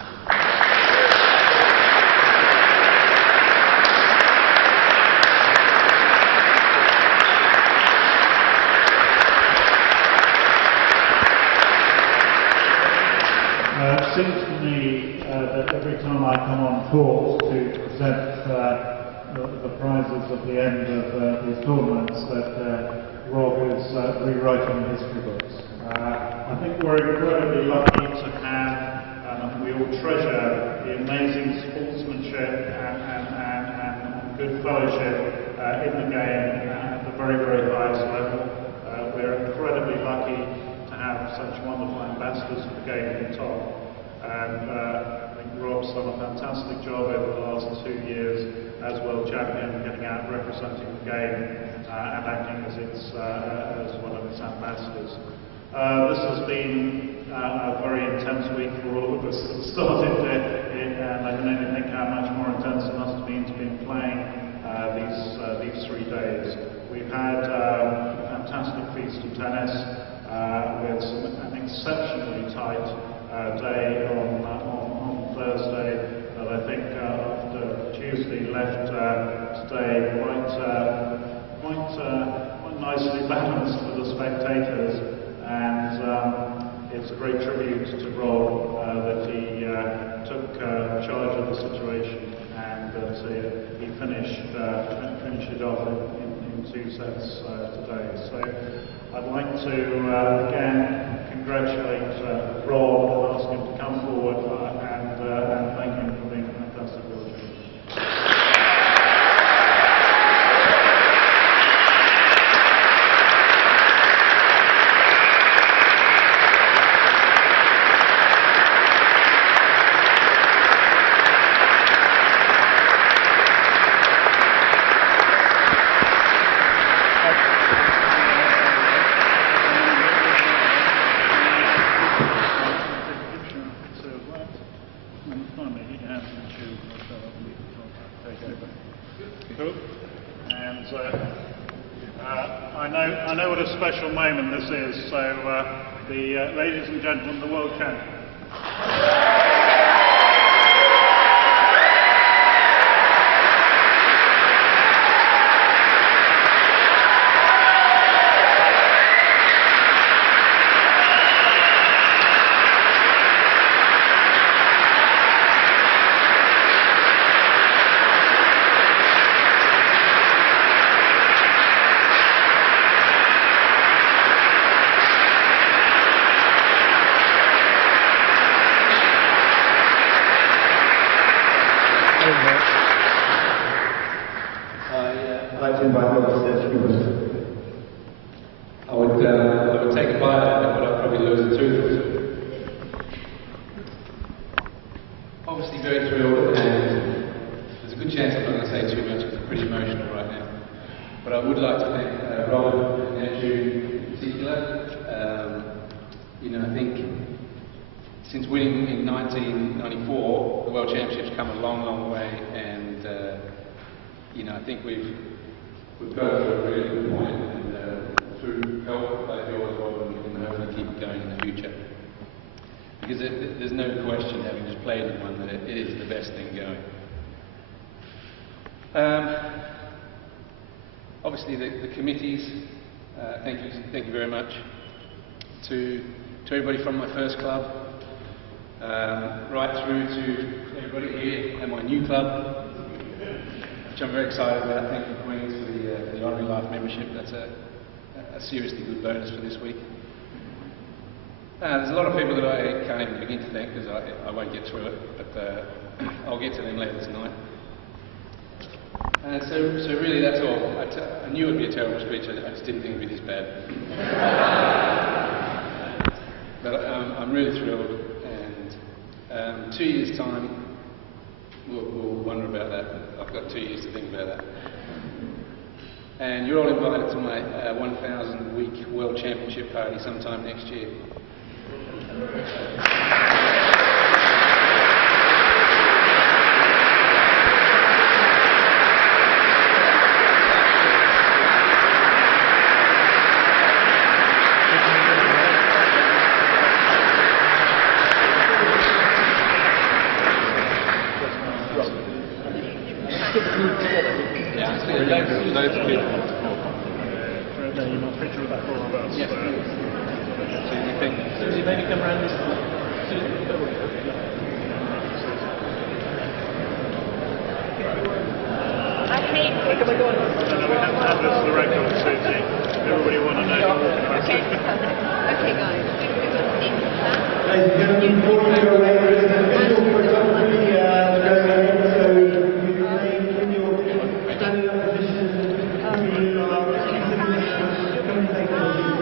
court to present the prizes at the end of these tournaments that Rob is rewriting the history books. I think we're incredibly lucky to have, we all treasure the amazing sportsmanship and good fellowship in the game at the very, very highest level. We're incredibly lucky to have such wonderful ambassadors for the game at the top. And I think Rob's done a fantastic job over the last 2 years as world champion, getting out representing the game and acting as one of its ambassadors. This has been a very intense week for all of us that started and I can only think how much more intense it must have been to be playing these 3 days. We've had a fantastic feast of tennis with an exceptionally tight day on Thursday that I think after Tuesday left today quite nicely balanced for the spectators, and it's a great tribute to Rob that he took charge of the situation and that he finished it off in 2 sets today. So I'd like to again congratulate Rob and ask him to come forward and thank him for being a fantastic world champion. I know what a special moment this is, so ladies and gentlemen, the world champion. I would take a bite out of it, but I'd probably lose a tooth or two. Obviously very thrilled, and there's a good chance I'm not going to say too much because I'm pretty emotional right now. But I would like to thank Robert and Andrew in particular. I think since winning in 1994, the World Championship's come a long, long way, and I think we've got to a really good point, and through help like yours, Rob, we can hopefully keep it going in the future. Because there's no question, having just played in one, that it is the best thing going. Obviously, the committees, thank you very much. To everybody from my first club, right through to everybody here at my new club, which I'm very excited about. Thank you, Queens, for the Honorary Life membership. That's a seriously good bonus for this week. There's a lot of people that I can't even begin to thank because I won't get through it, but I'll get to them later tonight. So really that's all. I knew it would be a terrible speech, I just didn't think it would be this bad. But I'm really thrilled, and 2 years' time, we'll wonder about that. I've got 2 years to think about that. And you're all invited to my 1,000-week World Championship party sometime next year. Atlas, the record, Susie. Everybody want to know the order. Okay, guys. Ladies and gentlemen, before you go away, there is an official photography going ahead, so you remain in your standing up positions and continue to come and take those seats.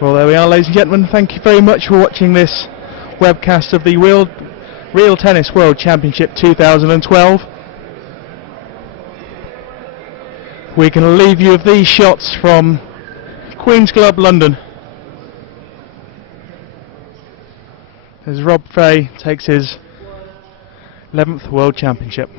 Well, there we are, ladies and gentlemen. Thank you very much for watching this webcast of the Real Tennis World Championship 2012. We're going to leave you with these shots from Queen's Club, London, as Rob Fahey takes his 11th World Championship.